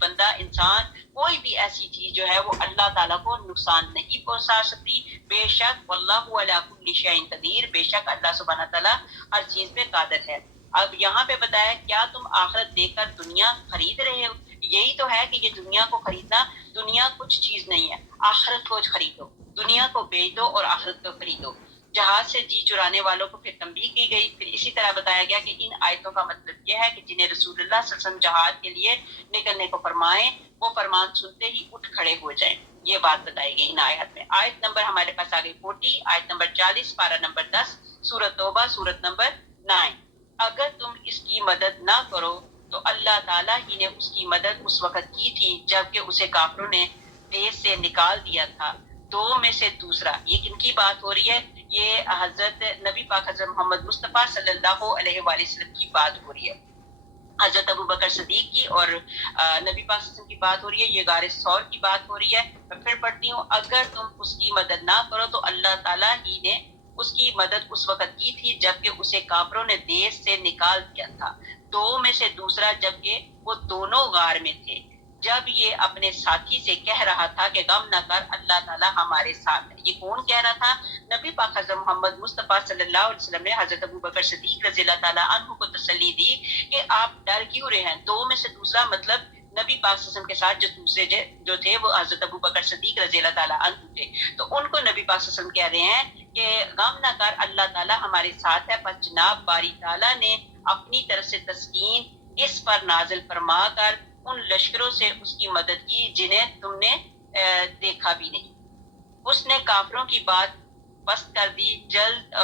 بندہ انسان کوئی بھی ایسی چیز جو ہے وہ اللہ تعالیٰ کو نقصان نہیں پہنچا سکتی. بے شک واللہ علی کل شیء قدیر, بے شک اللہ سبحانہ تعالیٰ ہر چیز پہ قادر ہے. اب یہاں پہ بتایا کیا تم آخرت دے کر دنیا خرید رہے ہو؟ یہی تو ہے کہ یہ دنیا کو خریدنا, دنیا کچھ چیز نہیں ہے, آخرت کو خریدو. دنیا کو بیچ دو اور آخرت کو خریدو. جہاز سے جی چرانے والوں کو پھر تنبیہ کی گئی. پھر اسی طرح بتایا گیا کہ ان آیتوں کا مطلب یہ ہے کہ جنہیں رسول اللہ صلی اللہ علیہ وسلم جہاد کے لیے نکلنے کو فرمائیں وہ فرمان سنتے ہی اٹھ کھڑے ہو جائیں. یہ بات بتائی گئی ان آیت میں. آیت نمبر ہمارے پاس آ گئی 40, آیت نمبر 40, پارہ نمبر 10, سورۃ توبہ, سورۃ نمبر 9. اگر تم اس کی مدد نہ کرو تو اللہ تعالیٰ ہی نے اس کی مدد اس وقت کی تھی جب کہ اسے کافروں نے دیش سے نکال دیا تھا. 2 میں سے دوسرا, یہ کن کی بات ہو رہی ہے؟ یہ حضرت نبی پاک حضرت محمد مصطفیٰ صلی اللہ علیہ وآلہ وسلم کی بات ہو رہی ہے. حضرت ابو بکر صدیق کی اور نبی پاک صلی اللہ علیہ وسلم کی بات ہو رہی ہے. یہ غار ثور کی بات ہو رہی ہے. میں پھر پڑھتی ہوں, اگر تم اس کی مدد نہ کرو تو اللہ تعالیٰ ہی نے اس کی مدد اس وقت کی تھی جبکہ اسے کافروں نے دیش سے نکال دیا تھا. 2 میں سے دوسرا, جبکہ وہ دونوں غار میں تھے. جب یہ اپنے ساتھی سے کہہ رہا تھا کہ غم نہ کر, اللہ تعالیٰ ہمارے ساتھ ہے. یہ کون کہہ رہا تھا؟ نبی پاک حضرت محمد مصطفیٰ صلی اللہ علیہ وسلم نے حضرت ابو بکر صدیق رضی اللہ تعالیٰ عنہ کو تسلی دی کہ آپ ڈر کیوں رہے ہیں. 2 میں سے دوسرا مطلب نبی پاک صلی اللہ علیہ وسلم کے ساتھ جو دوسرے جو تھے وہ حضرت ابو بکر صدیق رضی اللہ تعالیٰ عنہ تھے. تو ان کو نبی پاک صلی اللہ علیہ وسلم کہہ رہے ہیں کہ غم نہ کر, اللہ تعالیٰ ہمارے ساتھ ہے. پس جناب باری تعالیٰ نے اپنی طرف سے تسکین اس پر نازل فرما کر ان لشکروں سے اس کی مدد کی جنہیں تم نے دیکھا بھی نہیں. اس نے کافروں کی بات پست کر دی. جلد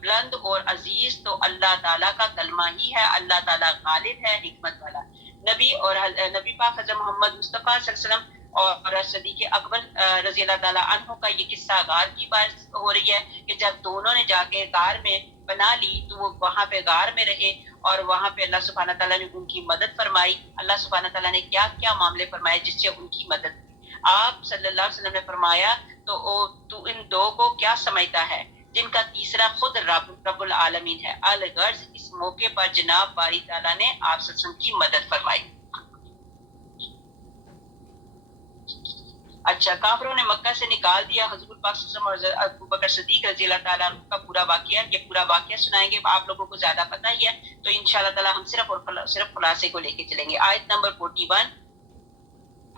بلند اور عزیز تو اللہ تعالیٰ کا کلمہ ہی ہے. اللہ تعالیٰ غالب ہے، حکمت والا. نبی پاک حضرت محمد مصطفیٰ صلی اللہ علیہ وسلم اور صدیق اکبر رضی اللہ تعالیٰ عنہ کا یہ قصہ غار کی بات ہو رہی ہے کہ جب دونوں نے جا کے غار میں بنا لی تو وہ وہاں پہ غار میں رہے اور وہاں پہ اللہ سبحانہ تعالیٰ نے ان کی مدد فرمائی. اللہ سبحانہ تعالیٰ نے کیا کیا معاملے فرمائے جس سے ان کی مدد کی. آپ صلی اللہ علیہ وسلم نے فرمایا تو ان دو کو کیا سمجھتا ہے جن کا تیسرا خود رب العالمین ہے. الغرض اس موقع پر جناب باری تعالیٰ نے آپ صلی اللہ علیہ وسلم کی مدد فرمائی. اچھا، کافروں نے مکہ سے نکال دیا حضور پاک صلی اللہ علیہ وسلم اور ابو بکر صدیق رضی اللہ تعالیٰ عنہ کا پورا واقعہ. یہ پورا واقعہ سنائیں گے، آپ لوگوں کو زیادہ پتہ ہی ہے تو انشاءاللہ تعالیٰ ہم صرف خلاصے کو لے کے چلیں گے. آیت نمبر 41.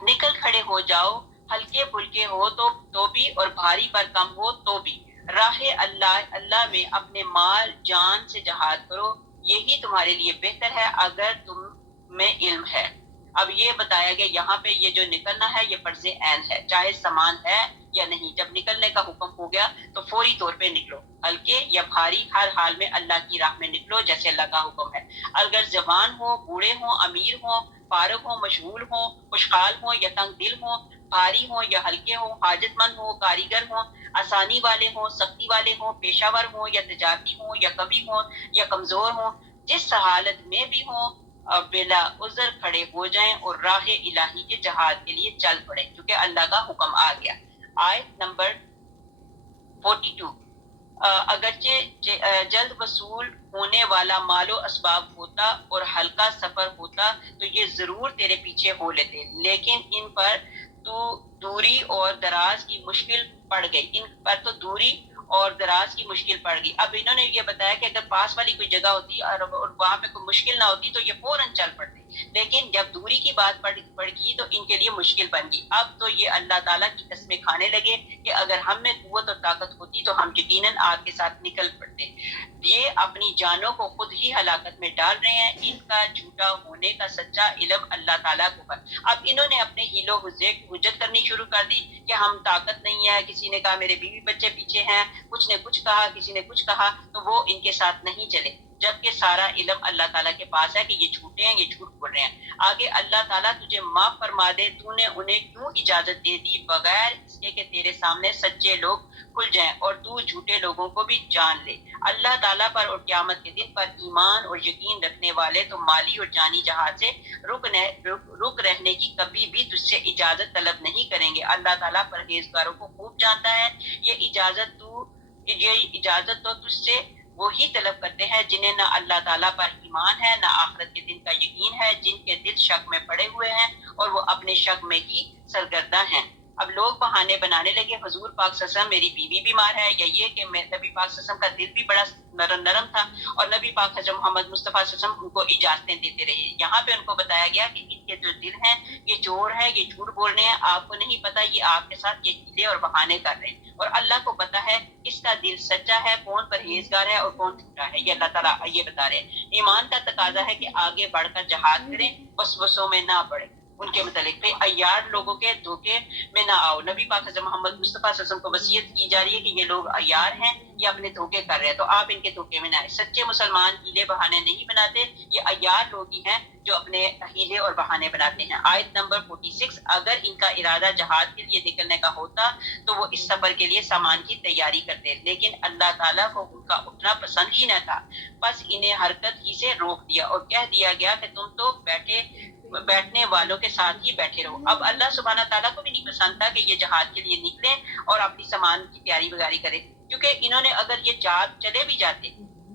نکل کھڑے ہو جاؤ، ہلکے پھلکے ہو تو بھی اور بھاری پر کم ہو تو بھی. راہ اللہ میں اپنے مال جان سے جہاد کرو، یہی تمہارے لیے بہتر ہے اگر تم میں علم ہے. اب یہ بتایا گیا یہاں پہ یہ جو نکلنا ہے یہ فرض عین ہے، چاہے سامان ہے یا نہیں. جب نکلنے کا حکم ہو گیا تو فوری طور پہ نکلو، ہلکے یا بھاری ہر حال میں اللہ کی راہ میں نکلو جیسے اللہ کا حکم ہے. اگر جوان ہو، بوڑھے ہوں، امیر ہوں، فارغ ہوں، مشغول ہوں، خوشحال ہوں یا تنگ دل ہوں، بھاری ہوں یا ہلکے ہوں، حاجت مند ہوں، کاریگر ہوں، آسانی والے ہوں، سختی والے ہوں، پیشہ ور ہوں یا تجارتی ہوں یا کبھی ہوں یا کمزور ہوں، جس حالت میں بھی ہوں بلا عذر کھڑے ہو جائیں اور راہ الہی کے جہاد کے لیے چل پڑے کیونکہ اللہ کا حکم آ گیا. آیت نمبر 42. اگرچہ جلد وصول ہونے والا مال و اسباب ہوتا اور ہلکا سفر ہوتا تو یہ ضرور تیرے پیچھے ہو لیتے، لیکن ان پر تو دوری اور دراز کی مشکل پڑ گئی. ان پر تو دوری اور دراز کی مشکل پڑ گئی. اب انہوں نے یہ بتایا کہ اگر پاس والی کوئی جگہ ہوتی اور وہاں پہ کوئی مشکل نہ ہوتی تو یہ فوراً چل پڑتے، لیکن جب دوری کی بات پڑ گئی تو ان کے لیے مشکل بن گئی. اب تو یہ اللہ تعالیٰ کی قسمیں کھانے لگے کہ اگر ہم میں قوت اور طاقت ہوتی تو ہم یقیناً آپ کے ساتھ نکل پڑتے. یہ اپنی جانوں کو خود ہی ہلاکت میں ڈال رہے ہیں. ان کا جھوٹا ہونے کا سچا علم اللہ تعالیٰ کو ہے. اب انہوں نے اپنے ہیلو حجت کرنی شروع کر دی کہ ہم طاقت نہیں ہے، کسی نے کہا میرے بیوی بچے پیچھے ہیں، کچھ نے کچھ کہا، کسی نے کچھ کہا، تو وہ ان کے ساتھ نہیں چلے جبکہ سارا علم اللہ تعالیٰ کے پاس ہے کہ یہ جھوٹے ہیں، یہ جھوٹ بول رہے ہیں. آگے اللہ تعالیٰ تجھے معاف فرما دے، تو نے انہیں کیوں اجازت دے دی بغیر اس کے کہ تیرے سامنے سچے لوگ کھل جائیں اور تو جھوٹے لوگوں کو بھی جان لے. اللہ تعالیٰ پر اور قیامت کے دن پر ایمان اور یقین رکھنے والے تو مالی اور جانی جہاد سے رک رہنے کی کبھی بھی تجھ سے اجازت طلب نہیں کریں گے. اللہ تعالیٰ پرہیزگاروں کو خوب جانتا ہے. یہ اجازت تو تجھ سے وہی طلب کرتے ہیں جنہیں نہ اللہ تعالیٰ پر ایمان ہے، نہ آخرت کے دن کا یقین ہے، جن کے دل شک میں پڑے ہوئے ہیں اور وہ اپنے شک میں ہی سرگرداں ہیں. اب لوگ بہانے بنانے لگے، حضور پاک صلی اللہ علیہ وسلم میری بیوی بیمار ہے، یا یہ کہ نبی پاک صلی اللہ علیہ وسلم کا دل بھی بڑا نرم تھا اور نبی پاک حضرت محمد مصطفیٰ صلی اللہ علیہ وسلم ان کو اجازتیں دیتے رہے. یہاں پہ ان کو بتایا گیا کہ ان کے جو دل ہیں یہ چور ہیں، یہ جھوٹ بول رہے ہیں، آپ کو نہیں پتا یہ آپ کے ساتھ یہ ہیلے اور بہانے کر رہے ہیں، اور اللہ کو پتا ہے اس کا دل سچا ہے، کون پرہیزگار ہے اور کون جھوٹا ہے. یہ اللہ تعالیٰ یہ بتا رہے ہیں. ایمان کا تقاضا ہے کہ آگے بڑھ کر جہاد کریں، وسوسوں میں نہ پڑے. ان کے متعلق پہ عیار لوگوں کے دھوکے میں نہ آؤ. نبی پاک حضرت محمد مصطفیٰ صلی اللہ علیہ وسلم کو وصیت کی جا رہی ہے کہ یہ لوگ عیار ہیں، یہ اپنے دھوکے کر رہے ہیں، تو آپ ان کے دھوکے میں نہ آئے. سچے مسلمان ہیلے بہانے نہیں بناتے، یہ عیار لوگ ہی ہیں جو اپنے ہیلے اور بہانے بناتے ہیں. آیت نمبر 46. اگر ان کا ارادہ جہاد کے لیے نکلنے کا ہوتا تو وہ اس سفر کے لیے سامان کی تیاری کرتے، لیکن اللہ تعالیٰ کو ان کا اٹھنا پسند ہی نہ تھا، بس انہیں حرکت ہی سے روک دیا اور کہہ دیا گیا کہ تم تو بیٹھنے والوں کے ساتھ ہی بیٹھے رہو. اب اللہ سبحانہ تعالیٰ کو بھی نہیں پسند تھا کہ یہ جہاد کے لیے نکلیں اور اپنی سامان کی تیاری وغیرہ کریں، کیونکہ انہوں نے اگر یہ چلے بھی جاتے،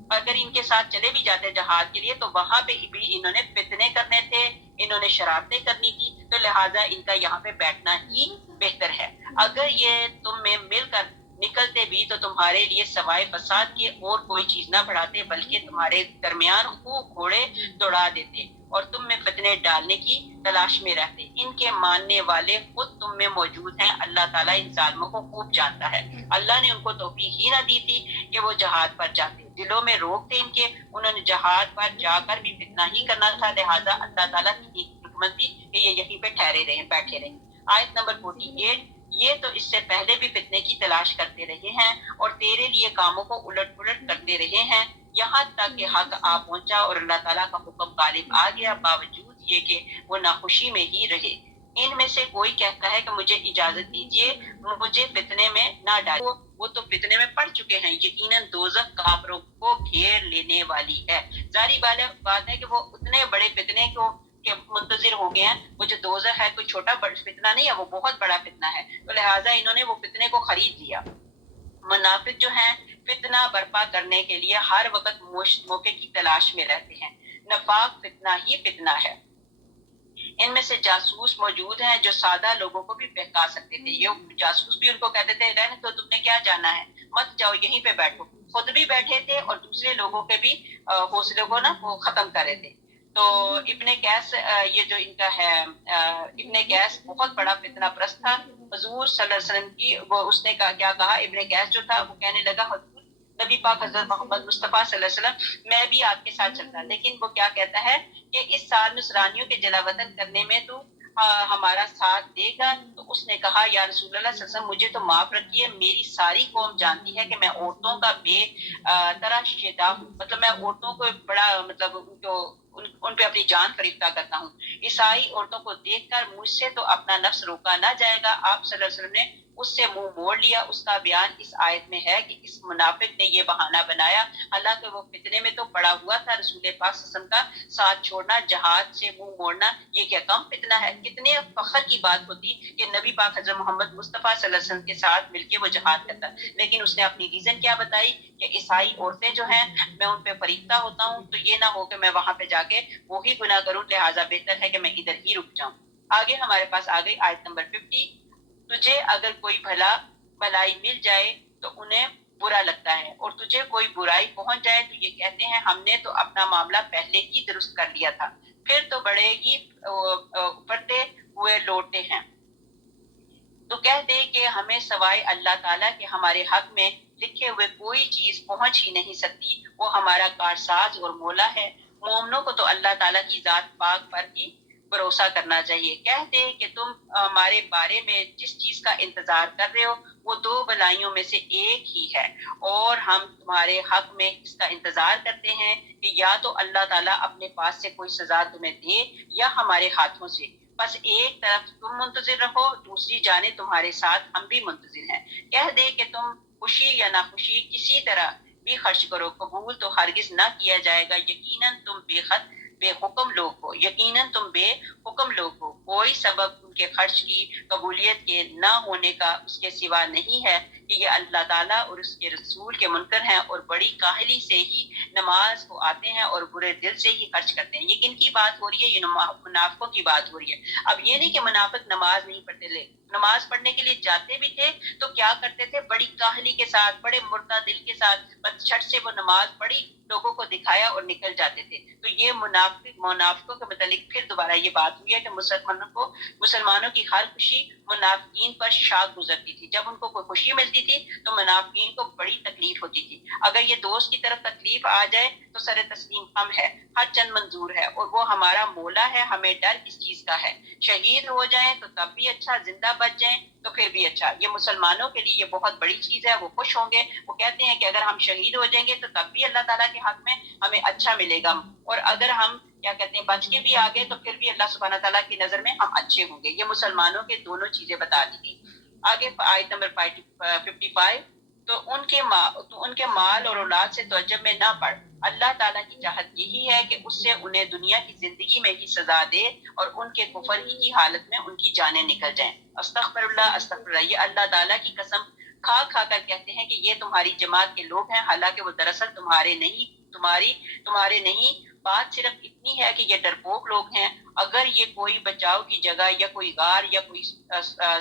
اگر ان کے ساتھ چلے بھی جاتے جہاد کے لیے تو وہاں پہ بھی انہوں نے فتنے کرنے تھے، انہوں نے شرارتیں کرنی تھی، تو لہٰذا ان کا یہاں پہ بیٹھنا ہی بہتر ہے. اگر یہ تم میں مل کر نکلتے بھی تو تمہارے لیے سوائے فساد کے اور کوئی چیز نہ بڑھاتے، بلکہ تمہارے درمیان خوب گھوڑے دوڑا دیتے اور تم میں فتنے ڈالنے کی تلاش میں رہتے. ان کے ماننے والے خود تم میں موجود ہیں. اللہ تعالیٰ ان ظالموں کو خوب جانتا ہے. اللہ نے ان کو توفیق ہی نہ دی تھی کہ وہ جہاد پر جاتے، دلوں میں روک تھے ان کے، انہوں نے جہاد پر جا کر بھی فتنہ ہی کرنا تھا، لہٰذا اللہ تعالیٰ کی حکمت تھی کہ یہ یہیں پہ ٹھہرے رہے، بیٹھے رہے. آیت نمبر 48. یہ تو اس سے پہلے بھی فتنے کی تلاش کرتے رہے ہیں اور تیرے لیے کاموں کو الٹ پلٹ کرتے رہے ہیں، یہاں تک کہ حق آ پہنچا اور اللہ تعالیٰ کا حکم غالب آ گیا، باوجود یہ کہ وہ ناخوشی میں ہی رہے۔ ان میں سے کوئی کہتا ہے کہ مجھے اجازت دیجیے، مجھے فتنے میں نہ ڈالیں، وہ تو فتنے میں پڑ چکے ہیں، یقیناً دوزخ کافروں کو گھیر لینے والی ہے۔ ظاہری بات ہے کہ وہ اتنے بڑے فتنے کو کہ منتظر ہو گئے ہیں، وہ جو دوزخ ہے کوئی چھوٹا فتنہ نہیں ہے، وہ بہت بڑا فتنہ ہے، تو لہٰذا انہوں نے وہ فتنے کو خرید لیا۔ منافق جو ہیں فتنہ برپا کرنے کے لیے ہر وقت موقع کی تلاش میں رہتے ہیں، نفاق فتنہ ہی فتنہ ہے۔ ان میں سے جاسوس موجود ہیں جو سادہ لوگوں کو بھی بہکا سکتے تھے، یہ جاسوس بھی ان کو کہتے تھے رہنے تو تم نے کیا جانا ہے، مت جاؤ یہیں پہ بیٹھو، خود بھی بیٹھے تھے اور دوسرے لوگوں کے بھی حوصلے کو نا وہ ختم کر رہے تھے۔ تو ابن قیس یہ جو ان کا ہے ابن قیس بہت بڑا فتنہ پرست تھا، حضور صلی اللہ علیہ وسلم کی وہ اس نے کیا کہا، ابن قیس جو تھا وہ کہنے لگا حضور نبی پاک حضرت محمد مصطفیٰ صلی اللہ علیہ وسلم میں بھی آپ کے ساتھ چلتا، لیکن وہ کیا کہتا ہے کہ اس سال نصرانیوں کے جلا وطن کرنے میں تو ہمارا ساتھ دے گا؟ تو اس نے کہا یا رسول اللہ صلی اللہ علیہ وسلم مجھے تو معاف رکھیے، میری ساری قوم جانتی ہے کہ میں عورتوں کا بے طرح شیدا ہوں، مطلب میں عورتوں کو بڑا مطلب ان پہ اپنی جان فریفتہ کرتا ہوں، عیسائی عورتوں کو دیکھ کر مجھ سے تو اپنا نفس روکا نہ جائے گا۔ آپ صلی اللہ علیہ وسلم نے اس سے منہ موڑ لیا۔ اس کا بیان اس آیت میں ہے کہ اس منافق نے یہ بہانہ بنایا، حالانکہ وہ فتنے میں تو پڑا ہوا تھا۔ رسول پاک صلی اللہ علیہ وسلم کا ساتھ چھوڑنا، جہاد سے منہ موڑنا، یہ کیا کم فتنہ ہے؟ کتنے فخر کی بات ہوتی کہ نبی پاک حضرت محمد مصطفیٰ صلی اللہ علیہ وسلم کے ساتھ مل کے وہ جہاد کرتا، لیکن اس نے اپنی ریزن کیا بتائی کہ عیسائی عورتیں جو ہیں میں ان پہ فریفتہ ہوتا ہوں، تو یہ نہ ہو کہ میں وہاں پہ جا کے وہی گناہ کروں، لہٰذا بہتر ہے کہ میں ادھر ہی رک جاؤں۔ آگے ہمارے پاس آ گئی آیت نمبر 50، تجھے اگر کوئی بھلائی مل جائے تو انہیں برا لگتا ہے، اور تجھے کوئی برائی پہنچ جائے تو یہ کہتے ہیں ہم نے تو اپنا معاملہ پہلے ہی درست کر لیا تھا، پھر تو بڑے ہی اپرتے ہوئے لوٹتے ہیں۔ تو کہہ دے کہ ہمیں سوائے اللہ تعالیٰ کے ہمارے حق میں لکھے ہوئے کوئی چیز پہنچ ہی نہیں سکتی، وہ ہمارا کارساز اور مولا ہے۔ مومنوں کو تو اللہ تعالیٰ کی ذات پاک پر ہی بھروسہ کرنا چاہیے۔ کہہ دے کہ تم ہمارے بارے میں جس چیز کا انتظار کر رہے ہو وہ دو بلائیوں میں سے ایک ہی ہے، اور ہم تمہارے حق میں اس کا انتظار کرتے ہیں کہ یا تو اللہ تعالیٰ اپنے پاس سے کوئی سزا تمہیں دے یا ہمارے ہاتھوں سے، بس ایک طرف تم منتظر رہو، دوسری جانب تمہارے ساتھ ہم بھی منتظر ہیں۔ کہہ دے کہ تم خوشی یا ناخوشی کسی طرح بھی خرچ کرو، قبول تو ہرگز نہ کیا جائے گا، یقیناً تم بے حکم لوگ ہو، یقیناً تم بے حکم لوگ ہو۔ کوئی سبب ان کے خرچ کی قبولیت کے نہ ہونے کا اس کے سوا نہیں ہے کہ یہ اللہ تعالیٰ اور اس کے رسول کے منکر ہیں، اور بڑی کاہلی سے ہی نماز کو آتے ہیں اور برے دل سے ہی خرچ کرتے ہیں۔ یہ کن کی بات ہو رہی ہے؟ یہ منافقوں کی بات ہو رہی ہے۔ اب یہ نہیں کہ منافق نماز نہیں پڑھتے تھے، نماز پڑھنے کے لیے جاتے بھی تھے تو کیا کرتے تھے؟ بڑی کاہلی کے ساتھ، بڑے مردہ دل کے ساتھ بس چھٹ سے وہ نماز پڑھی، لوگوں کو دکھایا اور نکل جاتے تھے۔ تو یہ منافقوں کے متعلق پھر دوبارہ یہ بات ہوئی ہے کہ مسلمانوں کی ہر خوشی منافقین پر شاک گزرتی تھی، جب ان کو کوئی خوشی ملتی تھی تو منافقین کو بڑی تکلیف ہوتی تھی۔ اگر یہ دوست کی طرف تکلیف آ جائے تو سر تسلیم ہم ہے، ہر چند منظور ہے، اور وہ ہمارا مولا ہے، ہمیں ڈر کس چیز کا ہے؟ شہید ہو جائیں تو تب بھی اچھا، زندہ بچ جائیں تو پھر بھی اچھا۔ یہ مسلمانوں کے لیے یہ بہت بڑی چیز ہے، وہ خوش ہوں گے، وہ کہتے ہیں کہ اگر ہم شہید ہو جائیں گے تو تب بھی اللہ تعالیٰ کے حق میں ہمیں اچھا ملے گا، اور اگر ہم کیا کہتے ہیں بچ کے بھی آگے تو پھر بھی اللہ سبحانہ تعالیٰ کی نظر میں ہم اچھے ہوں گے۔ یہ مسلمانوں کے دونوں چیزیں بتا دی گئی۔ آگے آیت نمبر 55، تو ان کے مال اور اولاد سے تعجب میں نہ پڑ، اللہ تعالیٰ کی چاہت یہی ہے کہ اس سے انہیں دنیا کی زندگی میں ہی سزا دے اور ان کے کفر ہی کی حالت میں ان کی جانیں نکل جائیں۔ استغفر اللہ استغفر اللہ، یہ اللہ تعالیٰ کی قسم کھا کھا کر کہتے ہیں کہ یہ تمہاری جماعت کے لوگ ہیں، حالانکہ وہ دراصل تمہارے نہیں، بات صرف اتنی ہے کہ یہ ڈرپوک لوگ ہیں۔ اگر یہ کوئی بچاؤ کی جگہ یا کوئی غار یا کوئی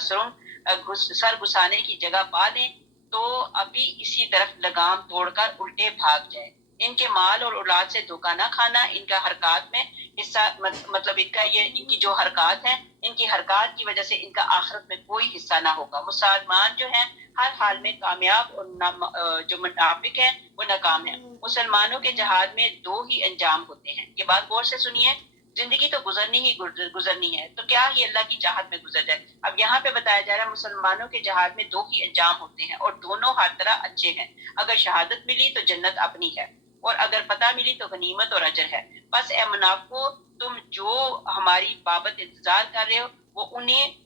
سرنگ سر گھسانے کی جگہ پا لیں تو ابھی اسی طرف لگام توڑ کر الٹے بھاگ جائیں۔ ان کے مال اور اولاد سے دھوکہ نہ کھانا، ان کا حرکات میں حصہ مطلب ان کی جو حرکات ہیں، ان کی حرکات کی وجہ سے ان کا آخرت میں کوئی حصہ نہ ہوگا۔ مسلمان جو ہیں ہر حال میں کامیاب، اور جو منافق ہیں وہ ناکام ہیں۔ مسلمانوں کے جہاد میں دو ہی انجام ہوتے ہیں، یہ بات غور سے سنیے۔ زندگی تو گزرنی ہے، تو کیا ہی اللہ کی چاہت میں گزر جائے۔ اب یہاں پہ بتایا جا رہا ہے مسلمانوں کے جہاد میں 2 ہی انجام ہوتے ہیں اور دونوں ہر طرح اچھے ہیں۔ اگر شہادت ملی تو جنت اپنی ہے، اور اگر فتح ملی تو غنیمت اور اجر ہے۔ بس اے منافقو، تم جو ہماری بابت انتظار کر رہے ہو وہ انہیں